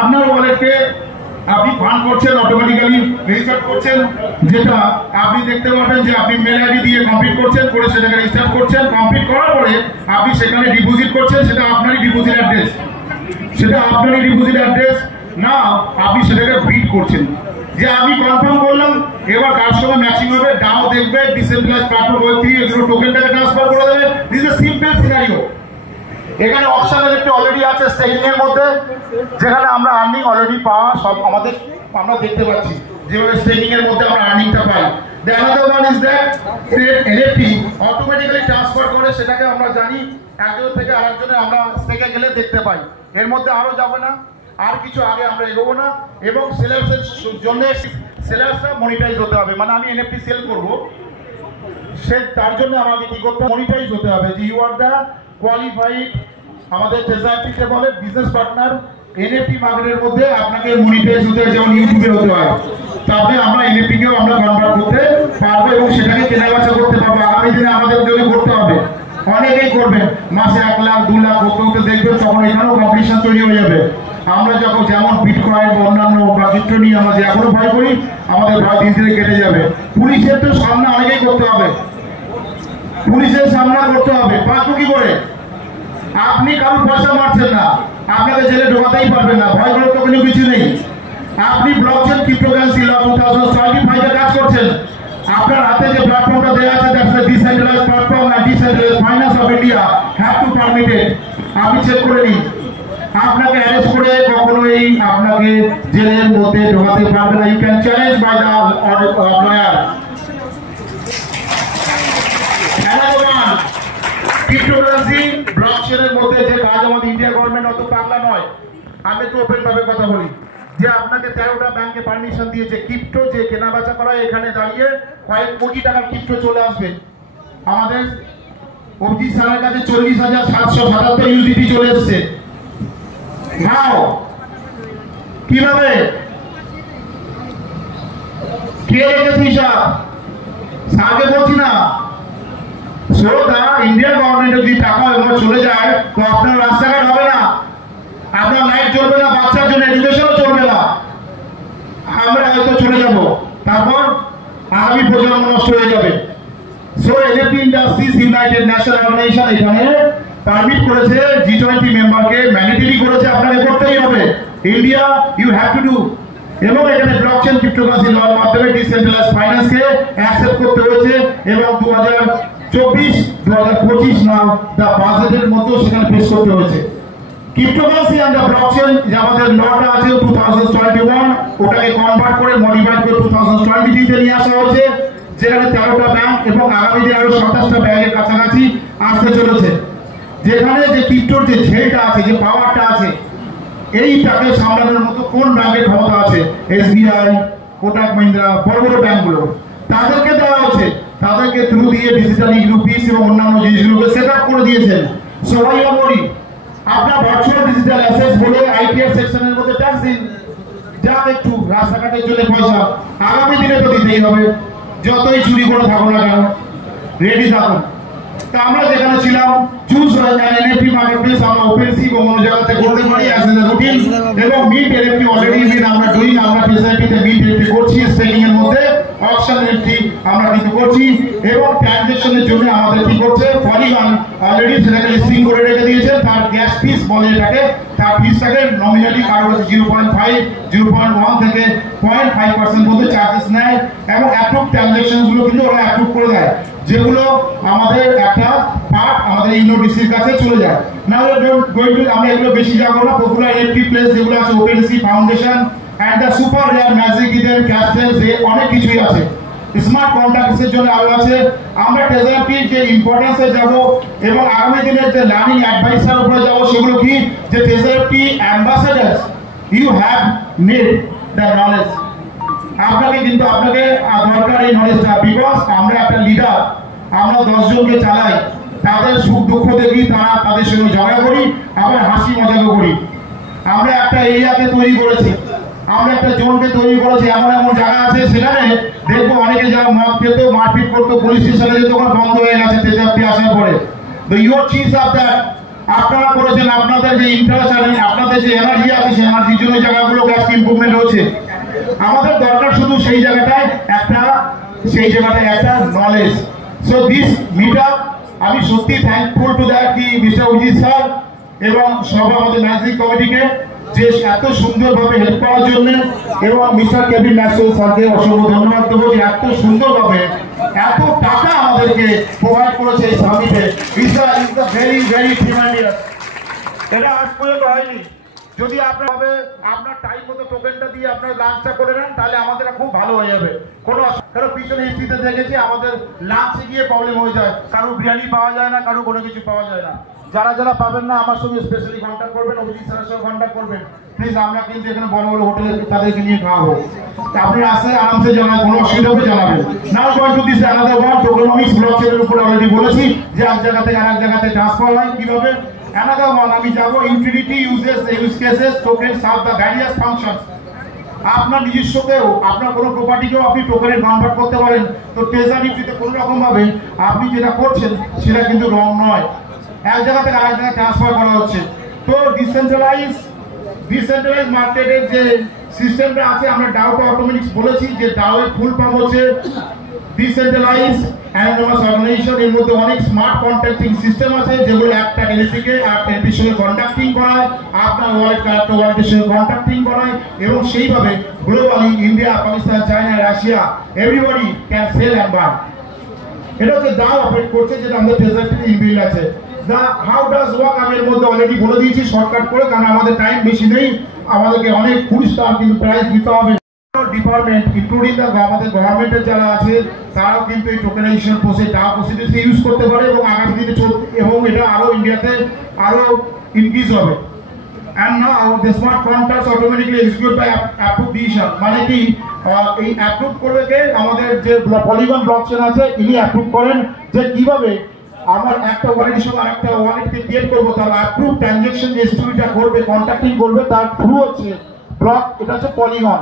আপনার ওয়ালেটকে আপনি ফান্ড করছেন, অটোমেটিক্যালি রেজিস্টার করছেন, যেটা আপনি দেখতে পাবেন যে আপনি মেল আইডি দিয়ে কমপ্লিট করছেন, করে সেটাকে রেজিস্টার করছেন। কমপ্লিট করার পরে আপনি সেখানে ডিপোজিট করছেন, সেটা আপনারই ডিপোজিট অ্যাড্রেস, না আপনি সেটাকে বিট করছেন যে আমি কনফার্ম করলাম। এবার কার সঙ্গে ম্যাচিং হবে, ডাও দেখবে, ডিসেন্ট্রালাইজ প্ল্যাটফর্ম ওয়েব3 এগুলো টোকেনটাকে ট্রান্সফার করে দেবে। This is a simple scenario. এখানে অপশনের একটি অলরেডি আছে স্টেকিং এর মধ্যে, যেখানে আমরা আর্নিং অলরেডি পাওয়া সব আমাদের আমরা দেখতে পাচ্ছি, যেভাবে স্টেকিং এর মধ্যে আমরা আর্নিংটা পাই। The another one is that NFT automatically transfer করে, সেটাকে আমরা জানি একজন থেকে আরেকজনে আমরা স্টেকে গেলে দেখতে পাই। এর মধ্যে আরো যাবে না, আর কিছু আগে আমরা এগোবো না। এবং সেলার্সের জন্য সেলার্সরা মনিটাইজ হতে হবে, মানে আমি NFT সেল করবো, সে তার জন্য আমাকে কি করতে হবে? মনিটাইজ হতে হবে যে ইউ আর দ্য কোয়ালিফাইড, আমাদের ট্রেজারিতে বলে বিজনেস পার্টনার। NFT মার্কেটের মধ্যে আপনাকে মনিটাইজ হতে হয়, যেমন ইউটিউবে হতে হয়। তবে আমরা NFT কেও আমরা কনভার্ট করতে পারবো এবং সেটাকে কেনাবেচা করতে পারবো। আগামী দিনে আমাদের জন্য করতে হবে, অনেকেই করবেন, মাসে 1 লাখ 2 লাখ করতে দেখবেন, তখন এখানেও কম্পিটিশন তৈরি হয়ে যাবে। আমরা যখন যেমন বিটকয়েন অন্যান্য বা ক্রিপ্টো নিয়ে আমরা যে এখনো ভয় করি, আমাদের ভয় ধীরে ধীরে কেটে যাবে। পুলিশের তো সামনে অনেকেই করতে হবে, পুলিশের সামনা করতে হবে। পাঁচবো কি করে? আপনি কারো পয়সা মারছেন না, আপনাকে জেলে ঢোকাতেই পারবেন না, ভয় করার তো কোনো কিছু নেই। আপনি ব্লকচেন ক্রিপ্টোকারেন্সি ল 2025 কাজ করছেন। আপনার হাতে যে প্ল্যাটফর্মটা দেওয়া আছে, that's the decentralised platform and decentralised finance of India have to permit it. আপনি চেক করে নিন, আপনাকে অ্যারেস্ট করে কখনোই আপনাকে জেলের মধ্যে ঢোকাতে পারবে না। You can challenge by the lawyer. Cryptocurrency ব্লকচেনের মধ্যে যে কাজ আমাদের ইন্ডিয়া গভর্নমেন্ট অত পাগলা নয়। আমি তো ওপেন ভাবে কথা বলি যে আপনাকে 13টা ব্যাংকে পারমিশন দিয়েছে ক্রিপ্টো যে কেনা বেচা করা, এখানে দাঁড়িয়ে কয়েক কোটি টাকার ক্রিপ্টো চলে আসবে। আমাদের অভিজিৎ স্যারের কাছে 40,777 ইউজিটি চলে এসছে। নাও কিভাবে কে রেখেছে হিসাব? স্যারকে বলছি না। ইন্ডিয়ান গভর্নমেন্টের যদি টাকা চলে যায় তো আপনার রাস্তাঘাট হবে না, আপনার লাইট চলবে না, বাচ্চার জন্য এডুকেশনও চলবে না। আমরা হয়তো চলে যাব, তারপর আগামী প্রজন্ম নষ্ট হয়ে যাবে। So NFT industries united national organisation এখানে পারমিট করেছে, G20 মেম্বারকে ম্যান্ডেটরি করেছে, আপনাকে করতেই হবে। India you have to do. এবং এখানে ব্লকচেন ক্রিপ্টোকারেন্সি লর মাধ্যমে ডিসেন্ট্রালাইজড ফাইন্যান্সকে অ্যাকসেপ্ট করতে হয়েছে এবং 2024-2025 নাও দ্য বাজেটের মতো সেখানে পেশ করতে হয়েছে। ক্রিপ্টোকারেন্সি এন্ড দ্য ব্লকচেন যে আমাদের লটা আছে 2021, ওটাকে কনভার্ট করে মডিফাই করে 2023 তে নিয়ে আসা হয়েছে, যেখানে 13টা ব্যাংক এবং আগামী দিনে আরো 27টা ব্যাংকের কাছাকাছি আসতে চলেছে। যেখানে যে ক্রিপ্টোর যে ঝেলটা আছে, যে পাওয়ারটা আছে, এইটাকে সামলানোর মতো কোন ব্যাংকের ক্ষমতা আছে? SBI, কোটাক মহিন্দ্রা, বড় বড় ব্যাংকগুলো, তাদেরকে দেওয়া হচ্ছে। তাদেরকে থ্রু দিয়ে ডিজিটাল ইউপিএস এবং অন্যান্য জিনিসগুলোকে সেট আপ করে দিয়েছেন। সবাই বলি আপনার ভার্চুয়াল ডিজিটাল অ্যাসেটস বলে আইটিআর সেকশনের মধ্যে ট্যাক্স দিন, যা একটু রাস্তাঘাটের জন্য পয়সা আগামী দিনে তো দিতেই হবে, যতই চুরি করে থাকো না কেন, রেডি থাকুন। তা আমরা যেখানে ছিলাম চুজ এনএফটি মার্কেটপ্লেস, আমরা ওপেনসি এবং অন্য জায়গাতে করতে পারি অ্যাজ এ রুটিন, এবং মিট এনএফটি অলরেডি আমরা ডুইং, আমরা এসআইপিতে মিট এনএফটি করছি, স্টেকিং এর মধ্যে অকশন এনএফটি আমরা কিন্তু করছি, এবং ট্রানজাকশনের জন্য আমাদের কি করছে, পলিগন অলরেডি সেটাকে লিস্টিং করে রেখে দিয়েছে। তার গ্যাস ফিস বলে এটাকে, তার ফিসটাকে নমিনালি কারো 0.5, 0.1 থেকে 0.5% পর্যন্ত চার্জেস নেয়, এবং অ্যাপ্রুভ ট্রানজাকশন গুলো কিন্তু ওরা অ্যাপ্রুভ করে দেয়, যেগুলো আমাদের একটা পার্ট আমাদের ইউনোডিসির কাছে চলে যায়। না আমরা এগুলো বেশি যাবো না। পপুলার এনএফটি প্লেস যেগুলো আছে, OpenSea Foundation and the super rare Magic Eden castle, অনেক কিছুই আছে। স্মার্ট কন্ট্রাক্টসের জন্য আরো আছে। আমরা ট্রেজারির যে ইম্পর্টেন্সে যাব এবং আগামী দিনের যে লার্নিং অ্যাডভাইসার উপরে যাব, সেগুলো কি, যে treasury ambassadors, you have need the knowledge. আপনাকে কিন্তু আপনাকে দরকার এই নলেজটা, বিকজ আমরা একটা লিডার, আমরা 10 জনকে চালাই, তাদের সুখ দুঃখ দেখি, তাদের সঙ্গে ঝগড়া করি, আবার হাসি মজাকও করি। আমরা একটা এরিয়াকে তৈরি করেছি, আমরা একটা জোনকে তৈরি করেছি, এমন এমন জায়গা আছে সেখানে দেখবো অনেকে যারা মদ খেত, মারপিট করতো, পুলিশ স্টেশনে যেত, ওখানে বন্ধ হয়ে গেছে তেজাবটি আসার পরে। তো ইউর চিজ অফ দ্যাট আপনারা করেছেন, আপনাদের যে ইন্টারেস্ট আছে, আপনাদের যে এনার্জি আছে, সেই এনার্জির জন্য জায়গাগুলো আজকে ইমপ্রুভমেন্ট হচ্ছে। আমাদের দরকার শুধু সেই জায়গাটায় একটা knowledge. So this meet up, আমি সত্যি থ্যাঙ্কফুল টু দ্যাট কি মিস্টার অভিজিৎ স্যার এবং সব আমাদের ম্যানেজিং কমিটিকে যে এত সুন্দরভাবে হেল্প করার জন্য, এবং মিস্টার কেভিন ম্যাক্সওয়েল স্যারকে অসংখ্য ধন্যবাদ দেবো যে এত সুন্দরভাবে এত টাকা আমাদেরকে প্রোভাইড করেছে এই সামিটে। Is the very very tremendous. এটা আজ পর্যন্ত হয়নি। যদি আপনার টাইম মতো টোকেনটা দিয়ে আপনার লাঞ্চটা করে নেন, তাহলে আমাদের খুব ভালো হয়ে যাবে। কারো পিছনে হিস্ট্রিতে দেখেছি আমাদের লাঞ্চে গিয়ে প্রবলেম হয়ে যায়, কারো বিরিয়ানি পাওয়া যায় না, কারো কোনো কিছু পাওয়া যায় না। যারা যারা পাবেন না আমার সঙ্গে স্পেশালি কন্ট্যাক্ট করবেন, অভিজিৎ স্যারের সঙ্গে কন্ট্যাক্ট করবেন প্লিজ। আমরা কিন্তু এখানে বড় বড় হোটেলে তাদেরকে নিয়ে খাওয়াবো, আপনি আসে আরামসে জানাবেন, কোনো অসুবিধা হবে জানাবেন। Now going to this another one, tokenomics ব্লকচেনের উপর অলরেডি বলেছি যে এক জায়গা থেকে আরেক জায়গাতে ট্রান্সফার হয় কিভাবে। Another one, আমি যাবো utility uses, use cases, token serve the various functions. আপনার নিজস্বকেও, আপনার কোনো প্রপার্টিকেও আপনি টোকেনে কনভার্ট করতে পারেন। তো ট্রেজারিতে কোনো রকম ভাবে আপনি যেটা করছেন সেটা কিন্তু রং নয়, এক জায়গা থেকে আরেক জায়গায় ট্রান্সফার করা হচ্ছে। তো ডিসেন্ট্রালাইজ মার্কেটের যে সিস্টেমটা আছে, আমরা ডাও অটোমেটিক্স বলেছি, যে ডাও এর ফুল ফর্ম হচ্ছে ডিসেন্ট্রালাইজ অ্যানোনিমাস অর্গানাইজেশন, এর মধ্যে অনেক স্মার্ট কন্ট্যাক্টিং সিস্টেম আছে যেগুলো একটা এনএফটিকে একটা এনএফটির সঙ্গে কন্ট্যাক্টিং করায়, আপনার ওয়ালেট একটা ওয়ালেটের সঙ্গে কন্ট্যাক্টিং করায়, এবং সেইভাবে globally India, Pakistan, China, Russia everybody can sell and buy. এটা হচ্ছে DAO অপারেট করছে, যেটা আমাদের ট্রেজারিতে ইনবিল্ড আছে। হাউ ডাজ ওয়ার্ক আমি এর মধ্যে অলরেডি বলে দিয়েছি শর্টকাট করে, কারণ আমাদের টাইম বেশি নেই, আমাদেরকে অনেক পুরস্কার কিন্তু প্রাইজ দিতে হবে। ডিপার্টমেন্ট ইনক্লুডিং আমাদের গভর্নমেন্টের যারা আছে তারাও কিন্তু এই টোকেনাইজেশন প্রসেস DAO প্রসিডিউরকে ইউজ করতে পারে, এবং আগামী দিনে এবং এটা আরো ইন্ডিয়াতে আরো ইনক্রিজ হবে। And now the smart contracts automatically execute by approved decision, মানে কি এই অ্যাপ্রুভ করবে কে? আমাদের যে পলিগন ব্লকচেন আছে ইনি অ্যাপ্রুভ করেন যে কিভাবে আমার একটা ওয়ালেটের সঙ্গে আরেকটা ওয়ালেটকে ক্রিয়েট করবো, তার অ্যাপ্রুভ ট্রানজাকশন যে স্টোরিটা করবে, কন্ট্যাক্টিং করবে, তার থ্রু হচ্ছে ব্লক, এটা হচ্ছে পলিগন।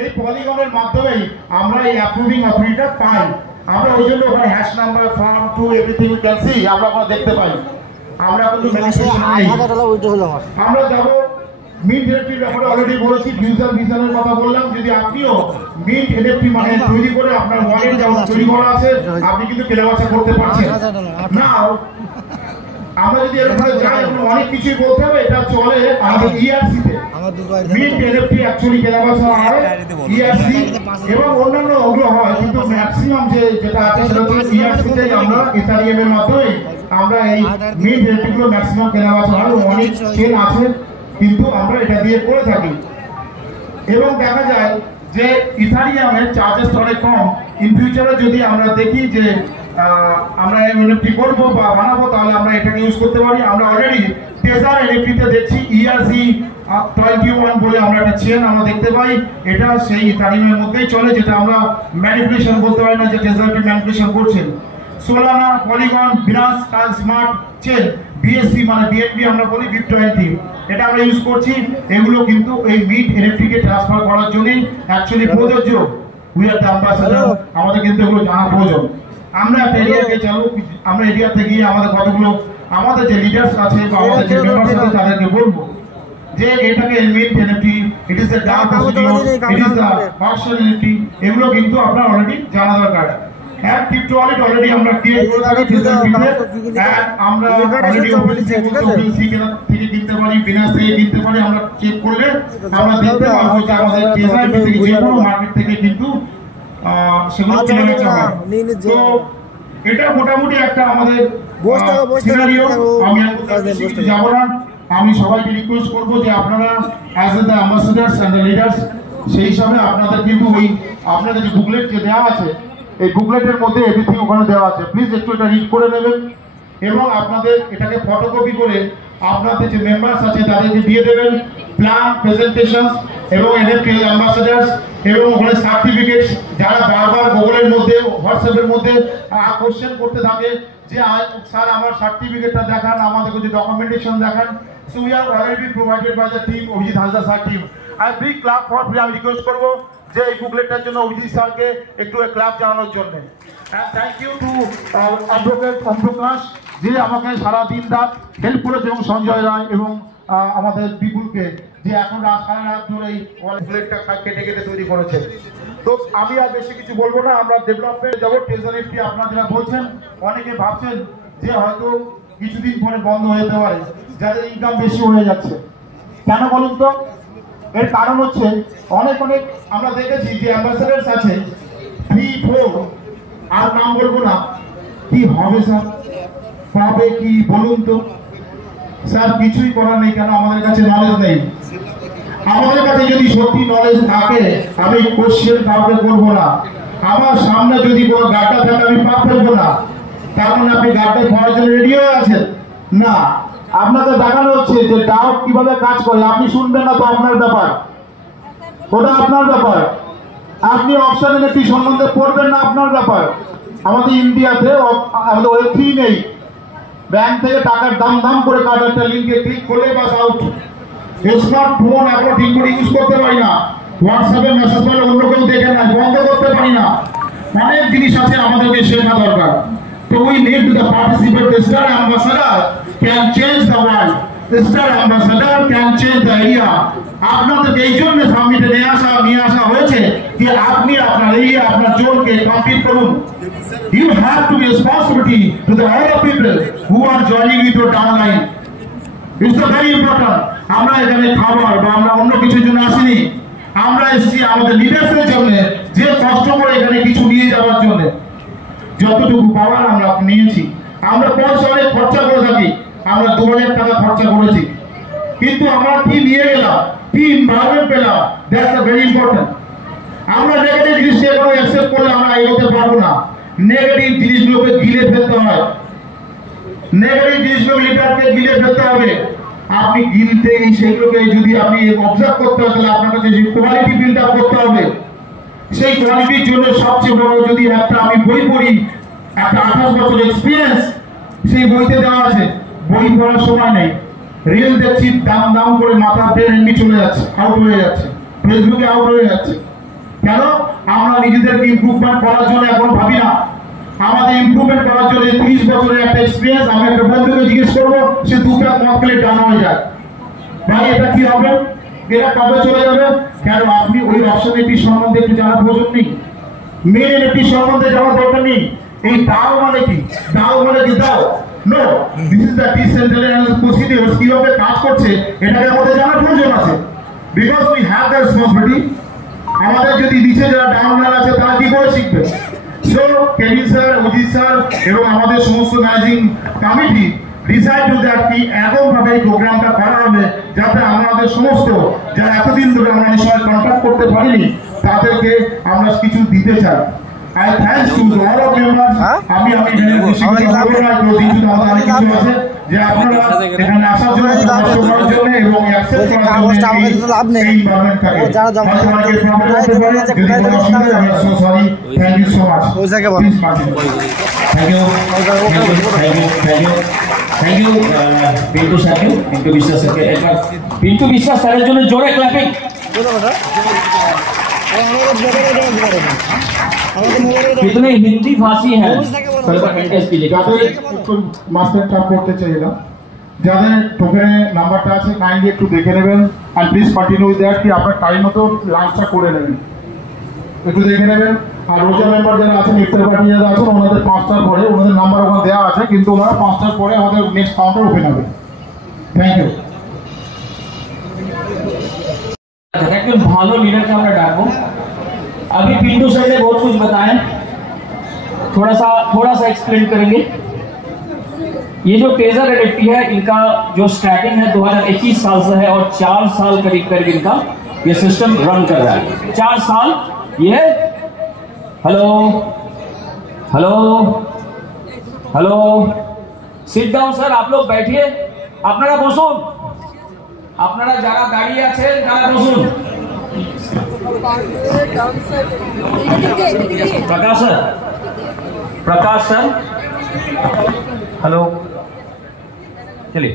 এই পলিগনের মাধ্যমেই আমরা এই অ্যাপ্রুভিং অথরিটিটা পাই। আমরা ওই জন্য ওখানে hash number, form to everything you can see আমরা ওখানে দেখতে পাই। আমরা কিন্তু আমরা যাবো মিন্ট এনএফটির ব্যাপারে অলরেডি বলেছি, ফিউচার ভিশনের কথা বললাম। যদি আপনিও মিন্ট এনএফটি মানে তৈরি করে আপনার ওয়ালেট যেমন তৈরি করা আছে, আপনি কিন্তু কেনাবেচা করতে পারছেন না। আমরা যদি এখানে যাই, অনেক কিছুই বলতে হবে। এটা চলে আমাদের ইআরসি তে, মিন্ট এনএফটি অ্যাকচুয়ালি কেনাবেচা হয় ইআরসি, এবং অন্যান্য ওগুলো হয়, কিন্তু ম্যাক্সিমাম যেটা আছে সেটা হচ্ছে ইআরসি তে। আমরা ইথারিয়াম এর মাধ্যমে আমরা এই মিন্ট এনএফটি গুলো ম্যাক্সিমাম কেনাবেচা হয়, অনেক চেন আছে কিন্তু আমরা এটা দিয়ে করে থাকি। এবং দেখা যায় যে ইথারিয়ামের চার্জেস অনেক কম। ইন ফিউচারে যদি আমরা দেখি যে আমরা এনএফটি করবো বা বানাবো, তাহলে আমরা এটাকে ইউজ করতে পারি। আমরা অলরেডি টেজার এনএফটিতে দেখছি ERC21 বলে আমরা একটা চেন আমরা দেখতে পাই, এটা সেই ইথারিয়ামের মধ্যেই চলে, যেটা আমরা ম্যানিপুলেশন বলতে পারি না যে টেজারটি ম্যানিপুলেশন করছেন। Solana, polygon, Binance smart chain, BSC মানে BNB আমরা বলি, BIP20 এটা আমরা ইউজ করছি। এগুলো কিন্তু এই মিন্ট এনএফটি কে ট্রান্সফার করার জন্য অ্যাকচুয়ালি প্রযোজ্য। উই আর দ্য অ্যাম্বাসেডর, আমাদের কিন্তু এগুলো জানা প্রয়োজন। আমরা একটা এরিয়াকে যাবো, আমরা এরিয়াতে গিয়ে আমাদের কতগুলো আমাদের যে লিডার্স আছে বা আমাদের যে মেম্বার্স আছে তাদেরকে বলবো যে এটাকে mint NFT, it is the DAO procedure, it is the personal NFT, এগুলো কিন্তু আপনার অলরেডি জানা দরকার। এক ক্রিপ্টো ওয়ালেট অলরেডি আমরা ক্রিয়েট করে থাকি ফিজিক্যালি, আমরা অলরেডি ওপেনসি থেকে কিনতে পারি, বিনাস থেকে কিনতে পারি। আমরা চেক করলে আমরা দেখতে পাবো যে আমাদের ট্রেজারি থেকে যে কোনো মার্কেট থেকে কিন্তু সেগুলো কিনে নিতে হয়। তো এটা মোটামুটি একটা আমাদের সিনারিও। আমি যাবো না, আমি সবাইকে রিকোয়েস্ট করবো যে আপনারা as the ambassadors and the leaders, সেই হিসাবে আপনাদের কিন্তু ওই আপনাদের যে বুকলেট যে দেওয়া আছে, এই বুকলেটের মধ্যে এভরিথিং ওখানে দেওয়া আছে, প্লিজ একটু এটা রিড করে নেবেন, এবং আপনাদের এটাকে ফটোকপি করে আপনাদের যে মেম্বার্স আছে তাদেরকে দিয়ে দেবেন। প্ল্যান, প্রেজেন্টেশন এবং এনএফটি অ্যাম্বাসেডার্স এবং ওখানে সার্টিফিকেট, যারা বারবার গুগলের মধ্যে, হোয়াটসঅ্যাপের মধ্যে কোশ্চেন করতে থাকে যে স্যার আমার সার্টিফিকেটটা দেখান, আমাদেরকে যে ডকুমেন্টেশন দেখান। So we are already provided by the team, Abhijit Haldar sir team. I big club for free. আমি রিকোয়েস্ট করবো যে এই বুকলেটটার জন্য অভিজিৎ স্যারকে একটু ক্লাব জানানোর জন্য। থ্যাংক ইউ টু অ্যাডভোকেট ওম প্রকাশ, যে আমাকে সারা দিন রাত হেল্প করেছে, এবং সঞ্জয় রায় এবং আমাদের বিপুলকে, যে এখন সারা রাত ধরে এই বুকলেটটা কেটে কেটে তৈরি করেছে। তো আমি আর বেশি কিছু বলবো না, আমরা ডেভেলপমেন্ট যাবো। ট্রেজারিটি আপনারা যারা বলছেন, অনেকে ভাবছেন যে হয়তো কিছুদিন পরে বন্ধ হয়ে যেতে পারে, যাদের ইনকাম বেশি হয়ে যাচ্ছে। কেন বলুন তো? এর কারণ হচ্ছে অনেক আমরা দেখেছি যে অ্যাম্বাসেডার্স আছে 3, 4, আর নাম বলবো না, কি হবে স্যার, পাবে কি বলুন তো? স্যার কিছুই করার নেই, কেন আমাদের কাছে নলেজ নেই। আমাদের কাছে যদি সত্যি নলেজ থাকে, আমি কোশ্চেন কাউকে করবো না। আমার সামনে যদি কোনো গাড্ডা থাকে, আমি পাপ ফেলবো না। তার মানে আপনি গাড্ডায় পড়ার জন্য রেডি হয়ে আছেন না? আপনাকে দেখানো হচ্ছে যে DAO কিভাবে কাজ করে, আপনি শুনবেন না তো আপনার ব্যাপার, ওটা আপনার ব্যাপার। আপনি অপশন এনএফটি সম্বন্ধে পড়বেন না, আপনার ব্যাপার। আমাদের ইন্ডিয়াতে আমাদের Web3 নেই, ব্যাংক থেকে টাকার দাম করে কার্ড একটা লিঙ্কে ক্লিক করলে বাস আউট। স্মার্টফোন এখন ঠিক করে ইউজ করতে পারি না, হোয়াটসঅ্যাপে মেসেজ করলে অন্য কেউ দেখে না, বন্ধ করতে পারি না। অনেক জিনিস আছে আমাদেরকে শেখা দরকার। তো we need to the participate. The star ambassador can change the world, the star ambassador can change the area, আপনাদেরকে এই জন্য সাবমিটে নিয়ে আসা হয়েছে যে আপনি আপনার জোনকে কমপ্লিট করুন। You have to be responsibility to the other people who are joining with your downline. It's very important. আমরা এখানে খাবার বা আমরা অন্য কিছুর জন্য আসিনি, আমরা এসেছি আমাদের লিডার্সের জন্য, যে কষ্ট করে এখানে কিছু নিয়ে যাওয়ার জন্য। যতটুকু পাওয়ার আমরা নিয়েছি, আমরা পয়সা অনেক খরচা করে থাকি, আমরা 2000 টাকা খরচা করেছি, কিন্তু আমরা কি নিয়ে গেলাম, কি এনভায়রনমেন্ট পেলাম, দ্যাটস ভেরি ইম্পর্টেন্ট। আমরা নেগেটিভ জিনিসকে কোনো অ্যাকসেপ্ট করলে আমরা এগোতে পারবো না। নেগেটিভ জিনিসগুলোকে গিলে ফেলতে হয়, নেগেটিভ জিনিসগুলো লিডারকে গিলে ফেলতে হবে। আপনি গিলতে সেইগুলোকে যদি আপনি অবজার্ভ করতে হয়, তাহলে আপনার কাছে কোয়ালিটি বিল্ড আপ করতে হবে। সেই কোয়ালিটির জন্য সবচেয়ে বড় যদি একটা আমি বই পড়ি, একটা 28 বছর এক্সপিরিয়েন্স সেই বইতে দেওয়া আছে, বই পড়ার সময় নেই, রিল দেখছি দাম করে মাথা এমনি চলে যাচ্ছে, আউট হয়ে যাচ্ছে, ফেসবুকে আউট হয়ে যাচ্ছে। কেন? আমরা নিজেদেরকে ইমপ্রুভমেন্ট করার জন্য এখন ভাবি না। আমাদের ইমপ্রুভমেন্ট করার জন্য 30 বছরের একটা এক্সপিরিয়েন্স, আমি একটা বন্ধুকে জিজ্ঞেস করবো, সে 2 কাপ মদ খেলে ডান হয়ে যায়, ভাই এটা কি হবে, এটা কবে চলে যাবে? কেন? আপনি ওই অপশনালিটি সম্বন্ধে একটু জানার প্রয়োজন নেই, মেন এনএফটি সম্বন্ধে জানার দরকার নেই। এই দাও মানে কি? দাও মানে কি DAO? No, this is the decentralised procedure. কিভাবে কাজ করছে এটাকে আমাদের জানার প্রয়োজন আছে, because we have the responsibility. আমাদের যদি নিচে যারা ডাউনলাইন আছে তারা কি করে শিখবে? So Kevin sir, Ajit sir এবং আমাদের সমস্ত managing committee decide to that কি এরকম ভাবে এই প্রোগ্রামটা করা হবে যাতে আমাদের সমস্ত যারা এতদিন ধরে আমরা সবাই কন্ট্যাক্ট করতে পারিনি তাদেরকে আমরা কিছু দিতে চাই। I thanks to all of members. আমি এখানে কিছু আছে যে আপনারা এখানে আসার জন্য, সবার জন্য এবং অ্যাকসেপ্ট করার জন্য এই ইনভাইরনমেন্টটাকে sorry. Thank you so much. Thank you Pintu স্যারকে, পিন্টু বিশ্বাস স্যারকে। একবার পিন্টু বিশ্বাস স্যারের জন্য জোরে ক্ল্যাপিং। कितने हिंदी भाषी हैं মাস্টারটা পড়তে চাইলাম, যাদের টোকেনে নাম্বারটা আছে কাইন্ডলি একটু দেখে নেবেন, আর প্লিজ কন্টিনিউ উইথ দ্যাট কি আপনার টাইম মতো লাঞ্চটা করে নেবেন, একটু দেখে নেবেন। আর রোজা মেম্বার যারা আছেন, ইফতার পার্টি যারা আছেন, ওনাদের 5টার পরে ওনাদের নাম্বার ওখানে দেওয়া আছে, কিন্তু ওনারা 5টার পরে আমাদের নেক্সট কাউন্টার ওপেন হবে। Thank you. একজন ভালো লিডারকে আমরা ডাকবো। अभी पिंटू सर ने बहुत कुछ बताया, थोड़ा सा एक्सप्लेन करेंगे। ये जो टेजर एनएफटी है, इनका जो स्टार्टिंग है 2021 साल से है और 4 साल करीब इनका ये सिस्टम रन कर रहा है। 4 साल ये hello hello hello sit down sir, आप लोग बैठिए, আপনারা বসুন, আপনারা যারা দাঁড়িয়ে আছেন তারা বসুন। प्रकाश सर हेलो, चलिए।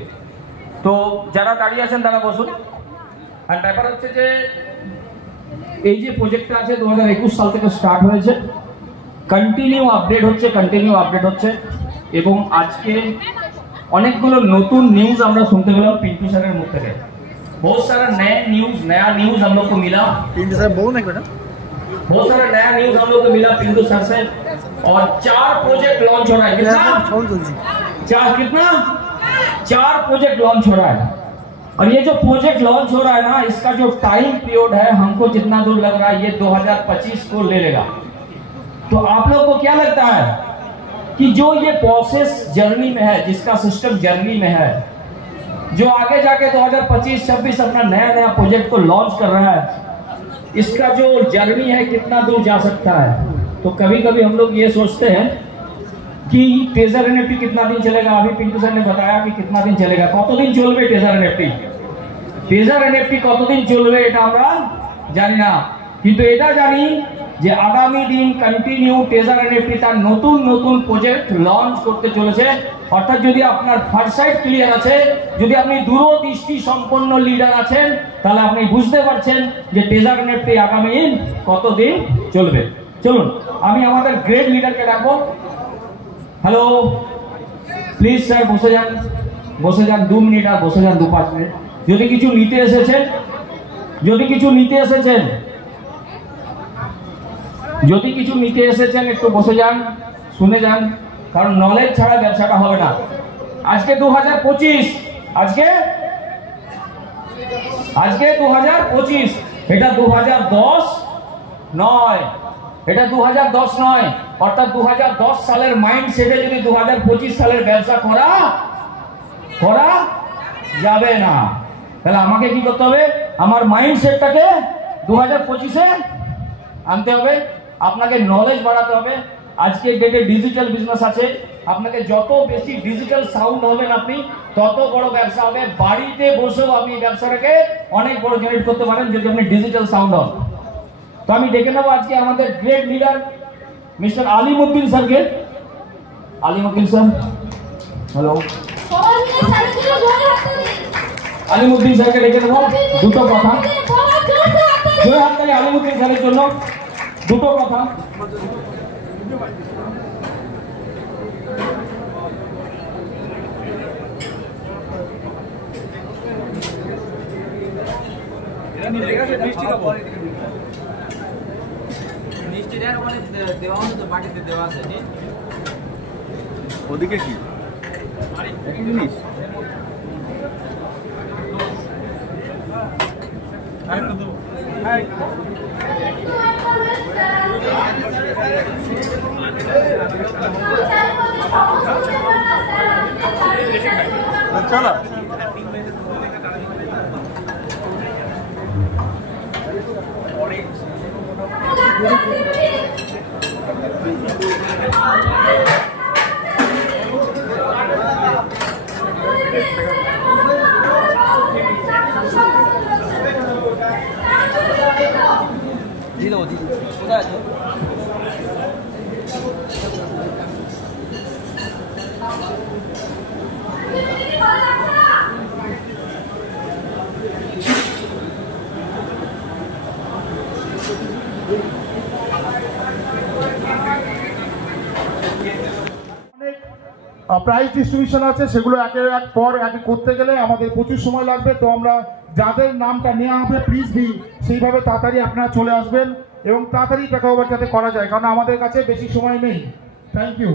तो যারা দাঁড়িয়ে আছেন তারা বসুন। আর ব্যাপার হচ্ছে যে এই যে প্রজেক্টটা আছে 2021 সাল থেকে স্টার্ট হয়েছে, কন্টিনিউ আপডেট হচ্ছে এবং আজকে অনেকগুলো নতুন নিউজ আমরা শুনতে পেলাম পিন্টু স্যারের মুখ থেকে। बहुत सारा नया न्यूज हम लोग को मिला। पिंटू सर बहुत सारा नया न्यूज हम लोग को मिला पिंटू सर से। और 4 प्रोजेक्ट लॉन्च हो रहा है। कितना? 4 प्रोजेक्ट लॉन्च हो रहा है। और ये जो प्रोजेक्ट लॉन्च हो रहा है ना, इसका जो टाइम पीरियड है, हमको जितना दूर लग रहा है ये 2025 को ले लेगा। तो आप लोग को क्या लगता है कि जो ये प्रोसेस जर्नी में है, जिसका सिस्टम जर्नी में है, जो आगे जाके 2025-26 अपना नया प्रोजेक्ट को लॉन्च कर रहा है, इसका जो जर्नी है कितना दूर जा सकता है? तो कभी कभी हम लोग ये सोचते हैं कि टेजर एनएफटी कितना दिन चलेगा। अभी पिंटू सर ने बताया कि कितना दिन चलेगा, কতদিন চলবে টেজর এনএফটি কতদিন চলবে এটা আমরা জানি না, কিন্তু এটা জানি যে আগামী দিন কন্টিনিউ টেজর এনএফটি তার নতুন প্রজেক্ট লঞ্চ করতে চলেছে। অর্থাৎ যদি আপনার ফারসাইট ক্লিয়ার আছে, যদি আপনি দূরদৃষ্টি সম্পন্ন লিডার আছেন, তাহলে আপনি বুঝতে পারছেন যে টেজর এনএফটি আগামী কতদিন চলবে। চলুন আমি আমাদের গ্রেট লিডারকে ডাকবো। হ্যালো, প্লিজ স্যার বসে যান 2 মিনিট, আর বসে যান 2-5 মিনিট। যদি কিছু নিতে এসেছেন যদি কিছু নিতে এসেছেন একটু বসে যান, শুনে যান, কারণ নলেজ ছাড়া ব্যবসাটা হবে না। আজকে 2025, আজকে 2025, এটা 2010 নয়, এটা 2010 নয়, অর্থাৎ 2010 সালের মাইন্ডসেটে যদি 2025 সালের ব্যবসা করা যাবে না। তাহলে আমাকে কি করতে হবে? আমার মাইন্ডসেটটাকে 2025-এ আনতে হবে। আপনাকে নলেজ বাড়াতে হবে। আজকের ডেটে ডিজিটাল বিজনেস আছে, আপনাকে যত বেশি ডিজিটাল সাউন্ড হবেন আপনি তত বড় ব্যবসা হবে। বাড়িতে বসেও আপনি ব্যবসাটাকে অনেক বড় জেনারেট করতে পারেন যদি আপনি ডিজিটাল সাউন্ড হন। তো আমি ডেকে নেবো আজকে আমাদের গ্রেট লিডার মিস্টার আলিমউদ্দিন স্যারকে। Alimuddin sir, hello. আলিমউদ্দিন স্যারকে ডেকে নেবো, দুটো কথা। জোরে হাততালি আলিমউদ্দিন স্যারের জন্য, দুটো কথা। ওদিকে কি জিনিস? চলো কোথায় আছে? প্রাইজ ডিস্ট্রিবিউশন আছে, সেগুলো একের পর একে করতে গেলে আমাদের প্রচুর সময় লাগবে। তো আমরা যাদের নামটা নেওয়া হবে প্লিজ সেইভাবে তাড়াতাড়ি আপনারা চলে আসবেন এবং তাড়াতাড়ি টাকা ওভার যাতে করা যায়, কারণ আমাদের কাছে বেশি সময় নেই। Thank you.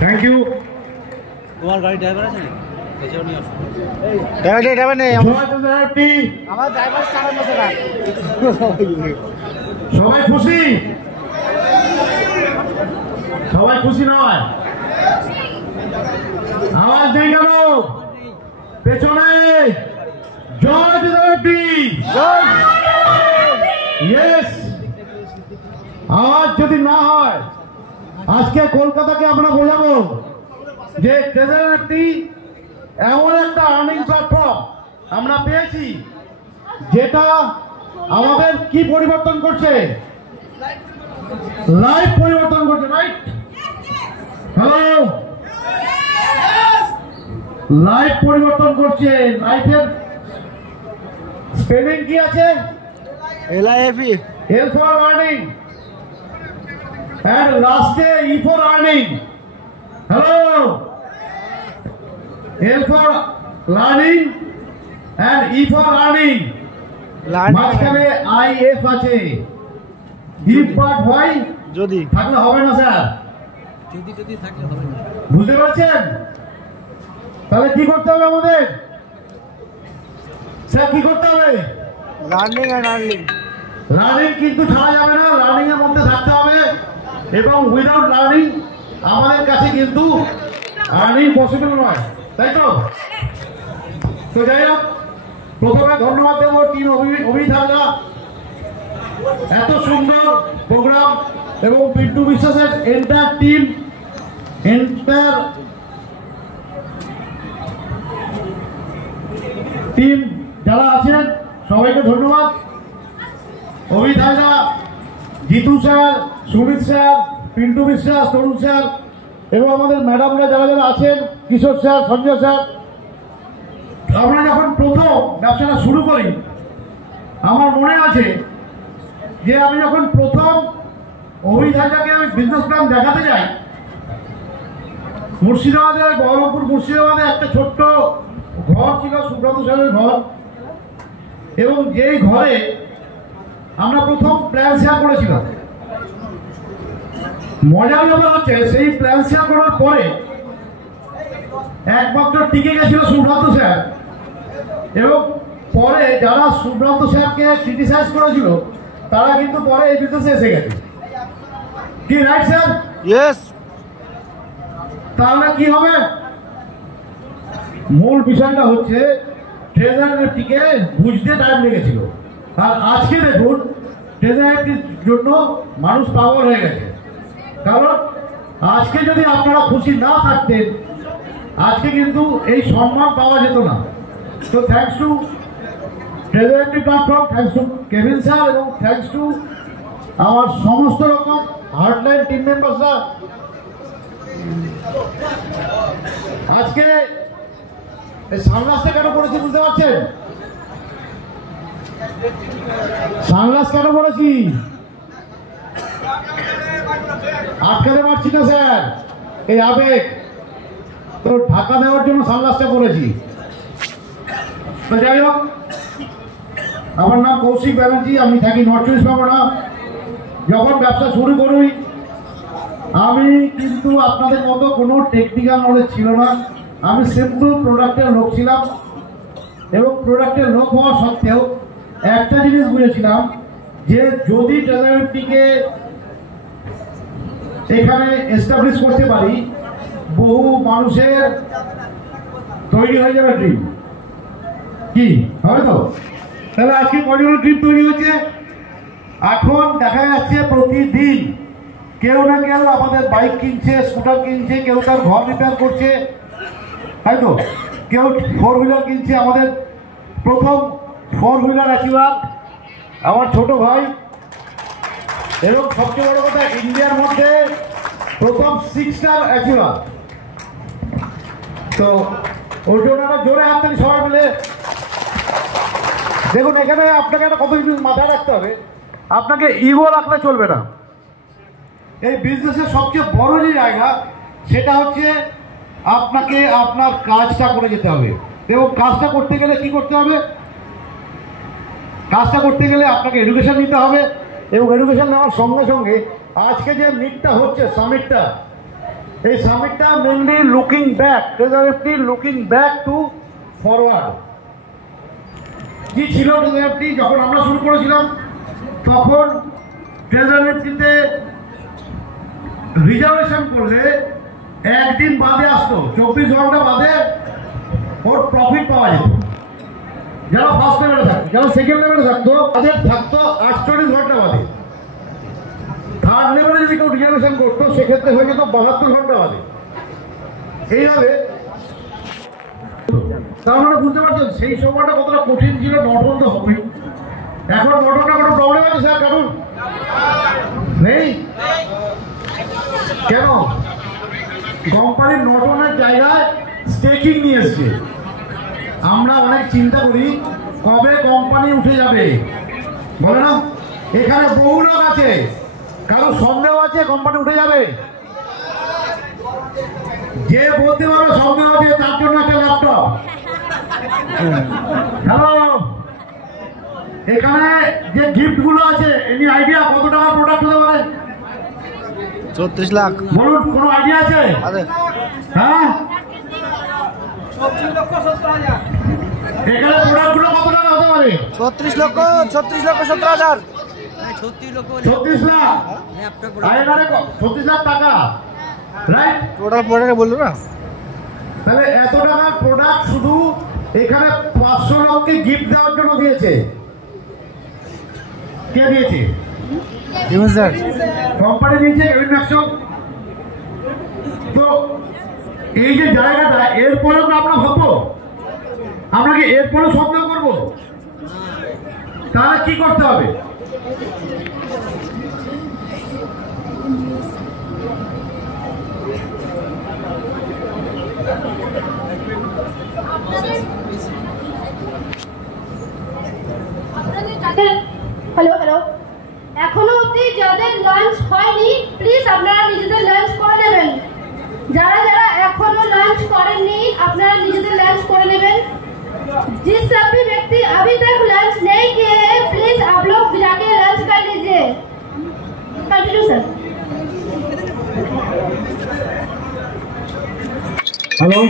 Thank you. তোমার গাড়ি ড্রাইভার আছে নাকি? ড্রাইভার নেই আমার ড্রাইভার স্টার অ্যাম্বাসেডর। সবাই খুশি? সবাই খুশি নয়? আওয়াজ নেই কেন? পেছনে জয় জয়টি। ইয়েস। আওয়াজ যদি না হয়, আজকে কলকাতাকে আমরা বোঝাবো যে ট্রেজারারটি এমন একটা আর্নিং প্ল্যাটফর্ম আমরা পেয়েছি যেটা আমাদের কি পরিবর্তন করছে? লাইফ পরিবর্তন করছে, রাইট? হ্যালো, লাইফ পরিবর্তন করছে। লাইফের স্পেলিং কি আছে? LIFE, L for learning and last E for earning. Hello, L for learning and E for earning. মাঝখানে IF আছে। Give part why? যদি থাকলে হবে না স্যার, যদি থাকলে হবে না। বুঝতে পারছেন? তাহলে কি করতে হবে আমাদের? স্যার কি করতে হবে? Learning and earning. লার্নিং কিন্তু ছাড়া যাবে না, লার্নিং এর মধ্যে থাকতে হবে এবং উইদাউট লার্নিং আমাদের কাছে কিন্তু আর্নিং পসিবল নয়, তাই তো? তো যাই হোক, প্রথমে ধন্যবাদ দেব টিম অভিজিৎ হাজরা, এত সুন্দর প্রোগ্রাম, এবং পিন্টু বিশ্বাসের এন্টার টিম যারা আছেন সবাইকে ধন্যবাদ। অভিজিৎ হাজরা, জিতু স্যার, সুমিত স্যার, পিন্টু বিশ্বাস, তরুণ স্যার, এবং আমাদের ম্যাডামরা যারা যারা আছেন, কিশোর স্যার, সঞ্জয় স্যার। আমরা যখন প্রথম ব্যবসাটা শুরু করি, আমার মনে আছে যে আমি যখন প্রথম অভিজিৎ হাজরাকে আমি বিজনেস প্ল্যান দেখাতে যাই, মুর্শিদাবাদে, বহরমপুর মুর্শিদাবাদে একটা ছোট্ট ঘর ছিল, সুব্রত স্যারের ঘর, এবং যেই ঘরে আমরা প্রথম প্ল্যান শেয়ার করেছিলাম। মজার ব্যাপার হচ্ছে সেই প্ল্যান শেয়ার করার পরে একমাত্র টিকে গেছিল সুব্রত স্যার, এবং পরে যারা সুব্রত স্যারকে ক্রিটিসাইজ করেছিল তারা কিন্তু পরে এই বিজনেসে এসে গেছে। কি রাইট স্যার? ইয়েস। তাহলে কি হবে? মূল বিষয়টা হচ্ছে ট্রেজারিটিকে বুঝতে টাইম লেগেছিল, আর আজকে দেখুন ট্রেজারিটির জন্য মানুষ পাগল হয়ে গেছে। কারণ আজকে যদি আপনারা খুশি না থাকতেন, আজকে কিন্তু এই সম্মান পাওয়া যেত না। তো থ্যাংকস টু ট্রেজারিটি platform, thanks to Kevin sir, এবং থ্যাংকস টু আমার সমস্ত রকম হার্ডলাইন টিম মেম্বার্সরা। আজকে এই সানগ্লাসটা কেন পড়েছি বুঝতে পারছেন? সানগ্লাস কেন পড়েছি? আটকাতে পারছি না স্যার, এই আবেগ, তো ঢাকা দেওয়ার জন্য সানগ্লাসটা পড়েছি। তো যাই হোক, আমার নাম কৌশিক ব্যানার্জি, আমি থাকি নর্থ চব্বিশ পরগনা। যখন ব্যবসা শুরু করি আমি কিন্তু আপনাদের মতো কোনো টেকনিক্যাল নলেজ ছিল না, আমি সিম্পল প্রোডাক্টের লোক ছিলাম, এবং প্রোডাক্টের লোক হওয়া সত্ত্বেও একটা জিনিস বুঝেছিলাম যে যদি ট্রেজারিটিকে এখানে এস্টাবলিশ করতে পারি, বহু মানুষের তৈরি হয়ে যাবে ড্রিম। কি হবে? তো তাহলে আজকে কতগুলো ড্রিম তৈরি হচ্ছে। এখন দেখা যাচ্ছে প্রতিদিন কেউ না কেউ আমাদের বাইক কিনছে, স্কুটার কিনছে, কেউ তার ঘর রিপেয়ার করছে, তাই তো, কেউ 4 হুইলার কিনছে। আমাদের প্রথম 4 হুইলার অ্যাচিভার আমার ছোট ভাই, এবং সবচেয়ে বড় কথা ইন্ডিয়ার মধ্যে প্রথম 6 স্টার অ্যাচিভার। তো ওর জন্য আমরা জোরে হাত তালি সবাই মিলে। দেখুন, এখানে আপনাকে একটা কত জিনিস মাথায় রাখতে হবে, আপনাকে ইগো রাখলে চলবে না। এই বিজনেসের সবচেয়ে বড় যে জায়গা সেটা হচ্ছে আপনাকে আপনার কাজটা করে যেতে হবে, এবং কাজটা করতে গেলে কি করতে হবে? কাজটা করতে গেলে আপনাকে এডুকেশন নিতে হবে, এবং এডুকেশন নেওয়ার সঙ্গে সঙ্গে আজকে যে মিটটা হচ্ছে সামিটটা, এই সামিটটা মেনলি লুকিং ব্যাক, ট্রেজারিটি লুকিং ব্যাক টু ফরওয়ার্ড। কি ছিল ট্রেজারিটি যখন আমরা শুরু করেছিলাম? তখন ট্রেজারিটিতে রিজার্ভেশন করলে একদিন বাদে আসতো, 24 ঘন্টা বাদে ওর প্রফিট পাওয়া যেত। যারা ফার্স্ট লেভেলে থাকতো, যারা সেকেন্ড লেভেলে থাকতো তাদের থাকতো 48 ঘন্টা বাদে। থার্ড লেভেলে যদি কেউ রিজার্ভেশন করতো সেক্ষেত্রে হয়ে যেত 72 ঘন্টা বাদে। এইভাবে তার মানে বুঝতে পারছেন সেই সময়টা কতটা কঠিন ছিল। নটন তো হবে, এখন নটনটা কোনো প্রবলেম আছে স্যার? কারণ নেই। কেন? কোম্পানির নটনের জায়গায় স্টেকিং নিয়ে এসছে। আমরা অনেক চিন্তা করি কবে কোম্পানি উঠে যাবে, বলে না? এখানে বহু লোক আছে, কারো সন্দেহ আছে কোম্পানি উঠে যাবে? যে বলতে পারবে সন্দেহ আছে তার জন্য একটা ল্যাপটপ। হ্যালো, এখানে যে গিফট গুলো আছে, এনি আইডিয়া কত টাকার প্রোডাক্ট হতে পারে? 34 লাখ। বলুন, কোনো আইডিয়া আছে? হ্যাঁ, 34 লক্ষ 70,000। এখানে প্রোডাক্ট গুলো কত টাকা হতে পারে? 36 লক্ষ 17,000। 36 লক্ষ 36 লাখ। এখানে 36 লাখ টাকা, রাইট? টোটাল প্রোডাক্ট বললো না? তাহলে এত টাকার প্রোডাক্ট শুধু এখানে 500 লোককে গিফট দেওয়ার জন্য দিয়েছে। কে দিয়েছে? স্যার কোম্পানি দিয়েছে, কেভিন ম্যাক্সওয়েল। তো এই যে জায়গাটা, এরপরেও আমরা ভাববো, আমরা কি এরপরেও সন্দেহ করবো? তাহলে কি করতে হবে? হ্যালো হ্যালো, এখনো অবধি যাদের লাঞ্চ হয়নি প্লিজ আপনারা নিজেদের লাঞ্চ করে নেবেন। যারা যারা এখনো লাঞ্চ করেননি আপনারা নিজেদের লাঞ্চ করে নেবেন। जिस सभी व्यक्ति अभी तक लंच नहीं किए हैं प्लीज आप लोग जाके लंच कर लीजिए। Continue sir. হ্যালো,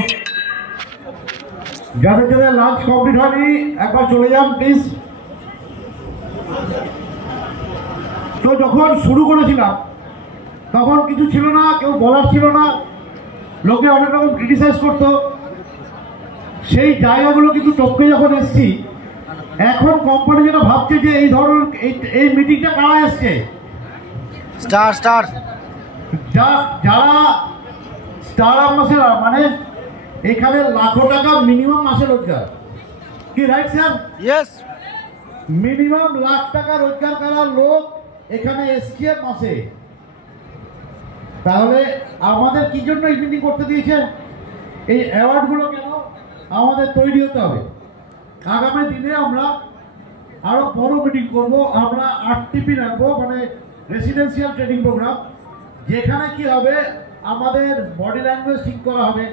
যাদের যাদের লাঞ্চ কমপ্লিট হয়নি একবার চলে যান প্লিজ। তো যখন শুরু করেছিলাম তখন কিছু ছিল না, কেউ বলার ছিল না, লোকে অনেক রকম ক্রিটিসাইজ করতো। সেই জায়গাগুলো কিন্তু টপকে যখন এসছি, এখন কোম্পানি যেটা ভাবছে যে এই ধরনের এই মিটিংটা কারা এসছে, স্টার স্টার যারা স্টার অ্যাম্বাসেডর, মানে এখানে লাখো টাকা মিনিমাম মাসে রোজগার, কি right sir? Yes, minimum lakh টাকা রোজগার করার লোক এখানে এসছে মাসে। তাহলে আমাদের কি জন্য এই মিটিং করতে দিয়েছে? এই অ্যাওয়ার্ডগুলো কেন আমাদের তৈরি হতে হবে। আগামী দিনে আমরা আরো বড় মিটিং করব। আমরা RTP রাখবো, মানে রেসিডেন্সিয়াল ট্রেনিং প্রোগ্রাম, যেখানে কি হবে আমাদের বডি ল্যাঙ্গুয়েজ ঠিক করা হবে,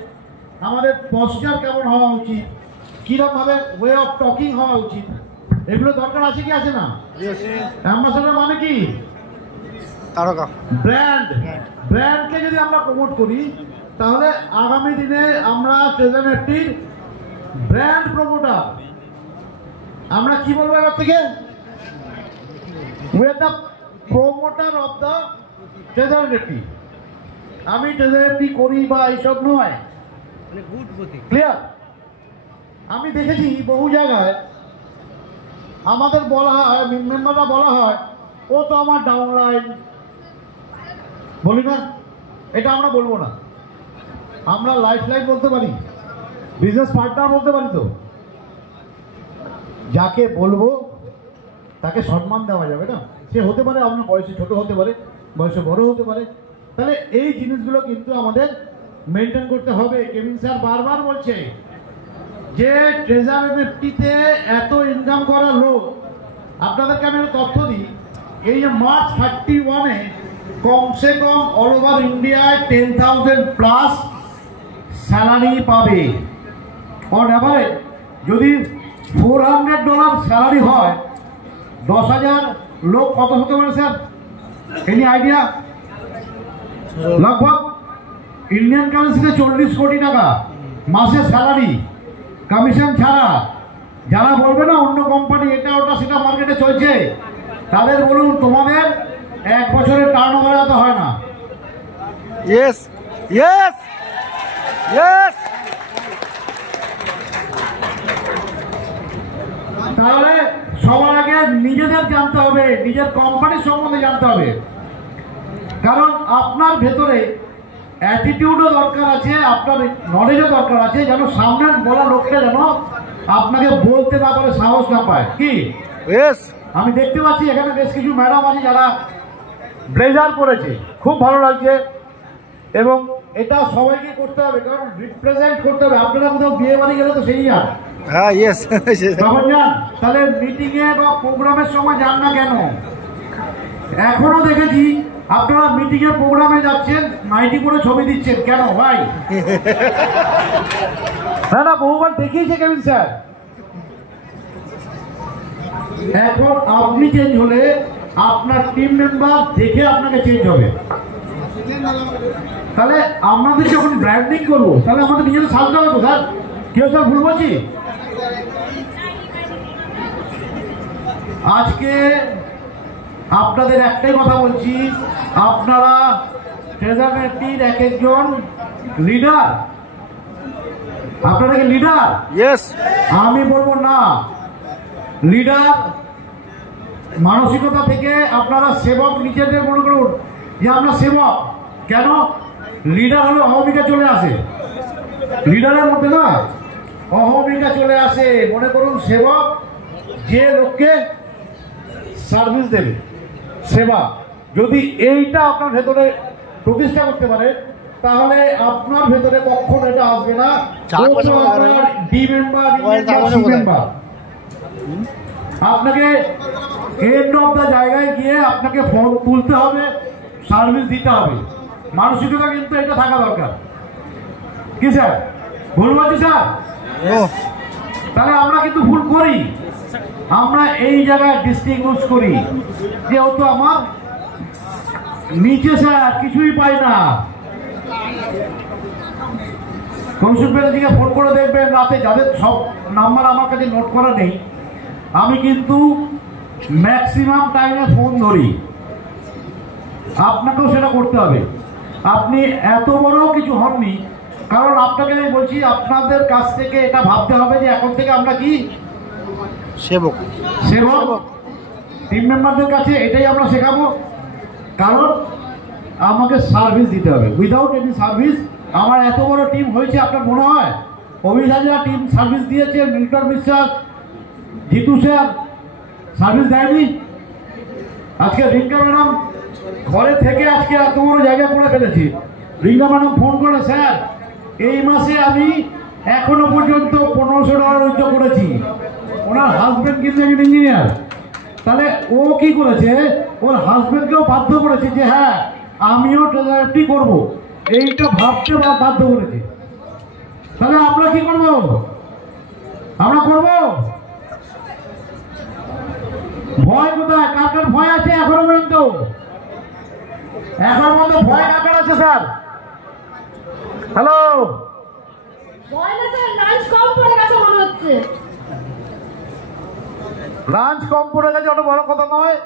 আমাদের পশ্চার কেমন হওয়া উচিত, কিরকম ভাবে ওয়ে অফ টকিং হওয়া উচিত, এগুলো দরকার আছে কি আছে না? অ্যাম্বাসেডর মানে কি? তারকা ব্র্যান্ড। ব্র্যান্ডকে যদি আমরা প্রমোট করি তাহলে আগামী দিনে আমরা ট্রেজার নেফটির ব্র্যান্ড প্রমোটার। আমরা কি বলবো এবার থেকে? We are the promoter of the treasure NFT. আমি ট্রেজার নেফটি করি বা এইসব নয়, ক্লিয়ার? আমি দেখেছি বহু জায়গায় আমাদের বলা হয়, মেম্বাররা বলা হয় ও তো আমার ডাউনলাইন, বলি না? এটা আমরা বলবো না, আমরা লাইফ লাইন বলতে পারি, বিজনেস পার্টনার বলতে পারি। তো যাকে বলবো তাকে সম্মান দেওয়া যাবে না? সে হতে পারে আপনার বয়সে ছোট হতে পারে, বয়সে বড় হতে পারে। তাহলে এই জিনিসগুলো কিন্তু আমাদের মেনটেন করতে হবে। কেভিন স্যার বারবার বলছে যে ট্রেজার নেফটিতে এত ইনকাম করা লোক, আপনাদেরকে আমি তথ্য দিই, এই যে মার্চ 31-এ কমসে কম অল ওভার ইন্ডিয়ায় 10,000 প্লাস স্যালারি পাবে। অন অ্যাভারেজ যদি $400 স্যালারি হয়, 10,000 লোক কত হতে পারে স্যার? Any idea? लगभग ইন্ডিয়ান কারেন্সিতে 40 কোটি টাকা মাসে স্যালারি, কমিশন ছাড়া। যারা বলবে না অন্য কোম্পানি এটা ওটা সেটা মার্কেটে চলছে, তাদের বলুন তোমাদের 1 বছরের টার্নওভার এত হয় না। Yes yes yes. তাহলে সবার আগে নিজেদের জানতে হবে, নিজের কোম্পানির সম্বন্ধে জানতে হবে। কারণ আপনার ভেতরে অ্যাটিটিউডও দরকার আছে, আপনার নলেজও দরকার আছে, যেন সামনের বলা লোকটা যেন আপনাকে বলতে না পারে, সাহস না পায়। কি? ইয়েস। আমি দেখতে পাচ্ছি এখানে বেশ কিছু ম্যাডাম আছে যারা ব্লেজার পরেছে, খুব ভালো লাগছে। এবং এটা সবাইকে করতে হবে, কারণ রিপ্রেজেন্ট করতে হবে। আপনারা কোথাও বিয়ে বাড়ি গেলে তো সেই যান, হ্যাঁ ইয়েস, তখন যান। তাহলে মিটিংয়ে বা প্রোগ্রামের সময় যান না কেন? এখনো দেখেছি আপনারা মিটিং এর প্রোগ্রামে যাচ্ছেন, নাইটি পরে ছবি দিচ্ছেন, কেন ভাই? না না, বহুবার দেখিয়েছে কেভিন স্যার। এখন আপনি চেঞ্জ হলে আপনার টিম মেম্বার দেখে আপনাকে চেঞ্জ হবে। তাহলে আমাদের যখন ব্র্যান্ডিং করবো তাহলে আমাদের নিজেদের সাজতে হবে তো স্যার। কেউ স্যার ভুল বলছি? আজকে আপনাদের একটাই কথা বলছি, আপনারা ট্রেজার নেফটির এক একজন লিডার, আপনারা কি লিডার? ইয়েস। আমি বলবো না, লিডার মানসিকতা থেকে আপনারা সেবক নিজেদের মনে করুন যে আমরা সেবক। কেন? লিডার হলো অহমিকা চলে আসে, লিডারের মধ্যে না অহমিকা চলে আসে। মনে করুন সেবক যে লোককে সার্ভিস দেবে, সেবা, যদি এইটা আপনার ভেতরে প্রতিষ্ঠা করতে পারে তাহলে আপনার ভেতরে কখনো এটা আসবে না ডি মেম্বার আপনাকে এন্ড অফ দ্য জায়গায় গিয়ে আপনাকে ফোন তুলতে হবে, সার্ভিস দিতে হবে। মানসিকতা কিন্তু এটা থাকা দরকার। কি স্যার ভুল বলছি স্যার? তাহলে আমরা কিন্তু ভুল করি, আমরা এই জায়গায় ডিস্টিংগুইশ করি যেহেতু আমার নিচে স্যার কিছুই পাই না। কৌশল ব্যানার্জিকে ফোন করে দেখবেন রাতে, যাদের সব নাম্বার আমার কাছে নোট করা নেই, আমি কিন্তু ম্যাক্সিমাম টাইমে ফোন ধরি। আপনাকেও সেটা করতে হবে। আপনি এত বড় কিছু হননি, কারণ আপনাকে আমি বলছি আপনাদের কাছ থেকে এটা ভাবতে হবে যে এখন থেকে আমরা কি সেবক। সেবক টিম মেম্বারদের কাছে এটাই আমরা শেখাবো, কারণ আমাকে সার্ভিস দিতে হবে। উইদাউট এনি সার্ভিস আমার এত বড় টিম হয়েছে, আপনার মনে হয় অভিযানরা টিম সার্ভিস দিয়েছে, মিল্টন বিশ্বাস, জিতু স্যার সার্ভিস দেয়নি? আজকে রিঙ্কা ম্যাডাম ঘরে থেকে আজকে এত বড় জায়গা করে ফেলেছি। রিঙ্কা ম্যাডাম ফোন করে, স্যার এই মাসে আমি এখনো পর্যন্ত 1500 টাকা রোজ করেছি। ওনার হাজবেন্ড কিন্তু একজন ইঞ্জিনিয়ার, তাহলে ও কি করেছে, ওর হাজবেন্ডকেও বাধ্য করেছে যে হ্যাঁ আমিও ট্রেজারারটি করব, এইটা ভাবতে বাধ্য করেছে। তাহলে আমরা কি করব? আমরা করব। ভয় কোথায়? কার কার ভয় আছে এখনো পর্যন্ত? এখন পর্যন্ত ভয় কার কার আছে স্যার? হ্যালো, লাঞ্চ কম পড়ে গেছে মনে হচ্ছে। লাঞ্চ কম পড়ে গেছে ওটা বড় কথা নয়।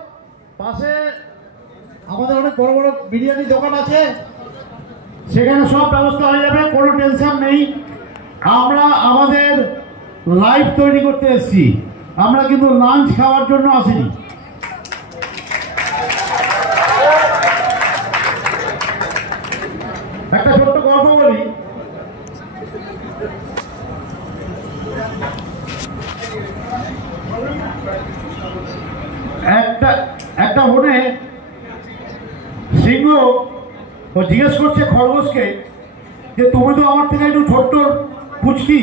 পাশে আমাদের অনেক বড় বড় বিরিয়ানি দোকান আছে, সেখানে সব ব্যবস্থা হয়ে যাবে, কোনো টেনশন নেই। আমরা আমাদের লাইফ তৈরি করতে এসেছি, আমরা কিন্তু লাঞ্চ খাওয়ার জন্য আসিনি। একটা ছোট্ট গল্প বলি। একটা বনে সিংহ ও জিজ্ঞেস করছে খরগোশকে যে তুমি তো আমার থেকে একটু ছোট্ট পুচকি,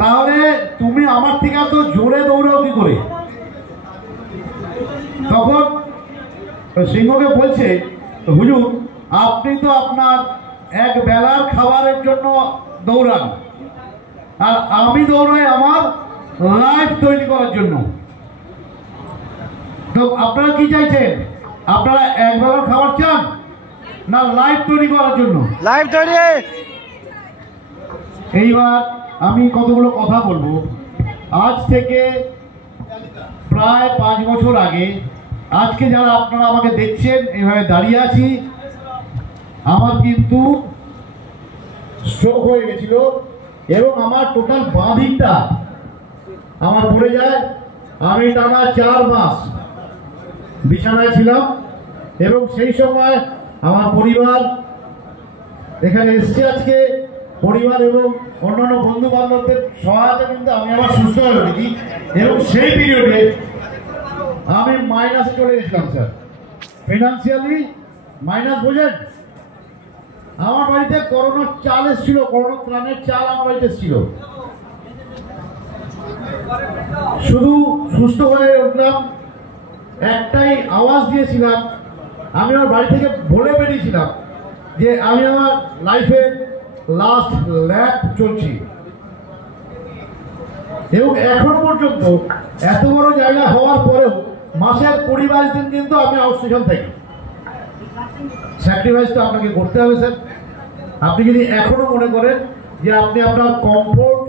তাহলে তুমি আমার থেকে এত জোরে দৌড়াও কি করে? তখন সিংহকে বলছে, হুজুর আপনি তো আপনার এক বেলার খাবারের জন্য দৌড়ান, আর আমি দৌড়াই আমার লাইফ তৈরি করার জন্য। তো আপনারা কি চাইছেন? আপনারা এক বেলার খাবার চান না লাইফ তৈরি করার জন্য? লাইফ তৈরি। এইবার আমি কতগুলো কথা বলবো। আজ থেকে প্রায় 5 বছর আগে, আজকে যারা আপনারা আমাকে দেখছেন এইভাবে দাঁড়িয়ে আছি, আমার কিন্তু স্ট্রোক হয়ে গেছিল এবং আমার টোটাল বাঁ দিকটা আমার পড়ে যায়। আমি টানা 4 মাস বিছানায় ছিলাম এবং সেই সময় আমার পরিবার এখানে এসছে। আজকে পরিবার এবং অন্যান্য বন্ধু বান্ধবদের সহায়তা কিন্তু আমি আবার সুস্থ হয়ে উঠেছি এবং সেই পিরিয়ডে আমি মাইনাসে চলে গেছিলাম স্যার, ফিনান্সিয়ালি মাইনাস। বোঝেন, আমার বাড়িতে করোনার চাল এসেছিল, করোনা ত্রাণের চাল আমার বাড়িতে এসেছিল। শুধু সুস্থ হয়ে উঠলাম, একটাই আওয়াজ দিয়েছিলাম, আমি আমার বাড়ি থেকে বলে বেরিয়েছিলাম যে আমি আমার লাইফের লাস্ট ল্যাপ চলছি। এবং এখন পর্যন্ত এত বড় জায়গা হওয়ার পরেও মাসের 20-22 দিন কিন্তু আমি আউটস্টেশন থাকি। স্যাক্রিফাইস তো আপনাকে করতে হবে স্যার। আপনি যদি এখনো মনে করেন যে আপনি আপনার কমফোর্ট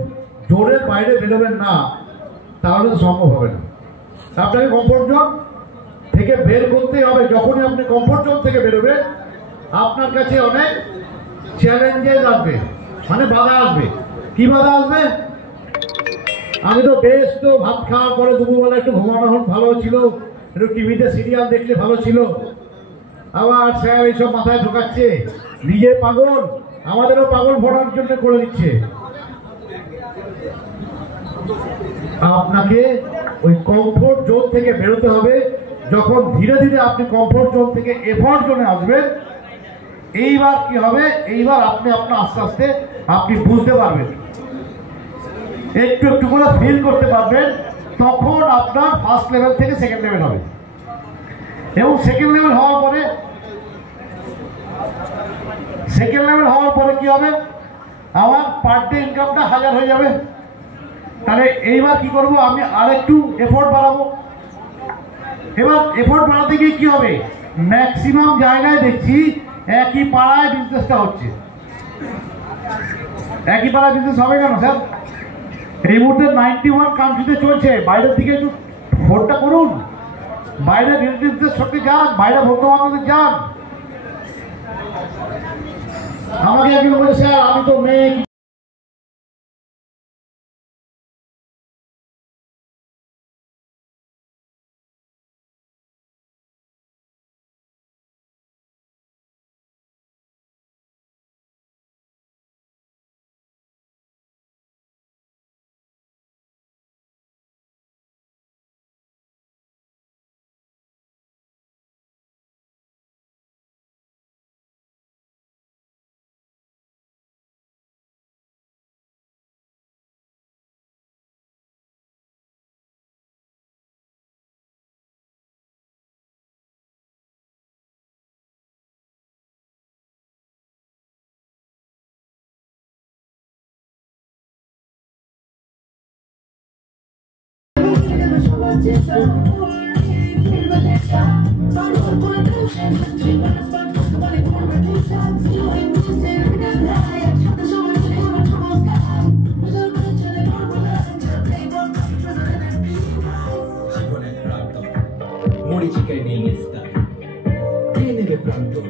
জোনের বাইরে বেরোবেন না, তাহলে তো সম্ভব হবে না। আপনাকে কমফোর্ট জোন থেকে বের করতেই হবে। যখনই আপনি কমফোর্ট জোন থেকে বেরোবেন, আপনার কাছে অনেক চ্যালেঞ্জেস আসবে, মানে বাধা আসবে। কি বাধা আসবে? আমি তো বেশ তো ভাত খাওয়ার পরে দুপুরবেলা একটু ঘুমানো ভালো ছিল, একটু টিভিতে সিরিয়াল দেখলে ভালো ছিল। আবার স্যার এইসব মাথায় ঢোকাচ্ছে, নিজে পাগল আমাদেরও পাগল ভরার জন্য করে দিচ্ছে। আপনাকে ওই কমফোর্ট জোন থেকে বেরোতে হবে। যখন ধীরে ধীরে আপনি কমফোর্ট জোন থেকে এফোর্ট জোনে আসবেন, এইবার কি হবে, এইবার আপনি আপনার আস্তে আস্তে আপনি বুঝতে পারবেন, একটু একটু করে ফিল করতে পারবেন। তখন আপনার ফার্স্ট লেভেল থেকে সেকেন্ড লেভেল হবে, এবং সেকেন্ড লেভেল হওয়ার পরে কি হবে, আমার পার ডে ইনকামটা 1000 হয়ে যাবে। তাহলে এইবার কি করব, আমি আরেকটু এফোর্ট বাড়াবো। এবার এফোর্ট বাড়াতে গিয়ে কি হবে, ম্যাক্সিমাম জায়গায় দেখছি একই পাড়ায় বিজনেসটা হচ্ছে। একই পাড়ায় বিজনেস হবে কেন স্যার? এই মুহূর্তে 91 কান্ট্রিতে চলছে। বাইরের দিকে একটু ভোটটা করুন, বাইরে রিলেটিভদের সাথে যান, বাইরে বন্ধু বান্ধবদের যান। আমাকে একজন বলে স্যার আমি তো মেয়ে, মরিচিকায় নেই নিস্তার, কে নেবে প্রান্তর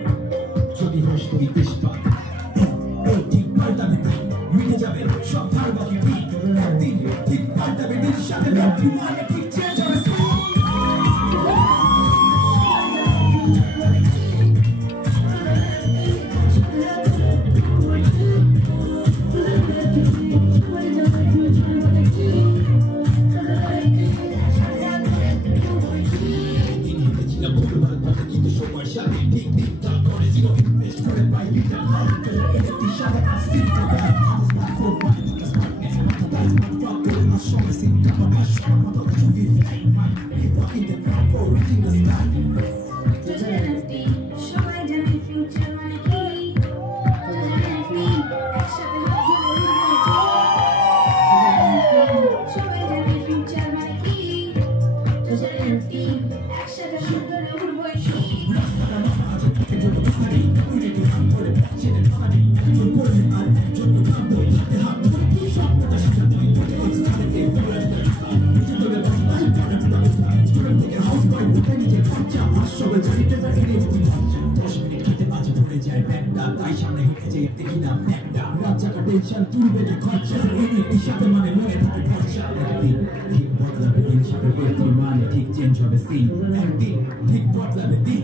যদি হোস তুই তিষ্পাত। ঠিক পাল্টাবে দিন, মিটে যাবে সব ধার বাকি দিন। একদিন ঠিক পাল্টাবে দিন, সাথে ব্যক্তি মানে ঠিক চেঞ্জ হবে। ঠিক চেঞ্জ হবে সিন, একদিন ঠিক বদলাবে দিন।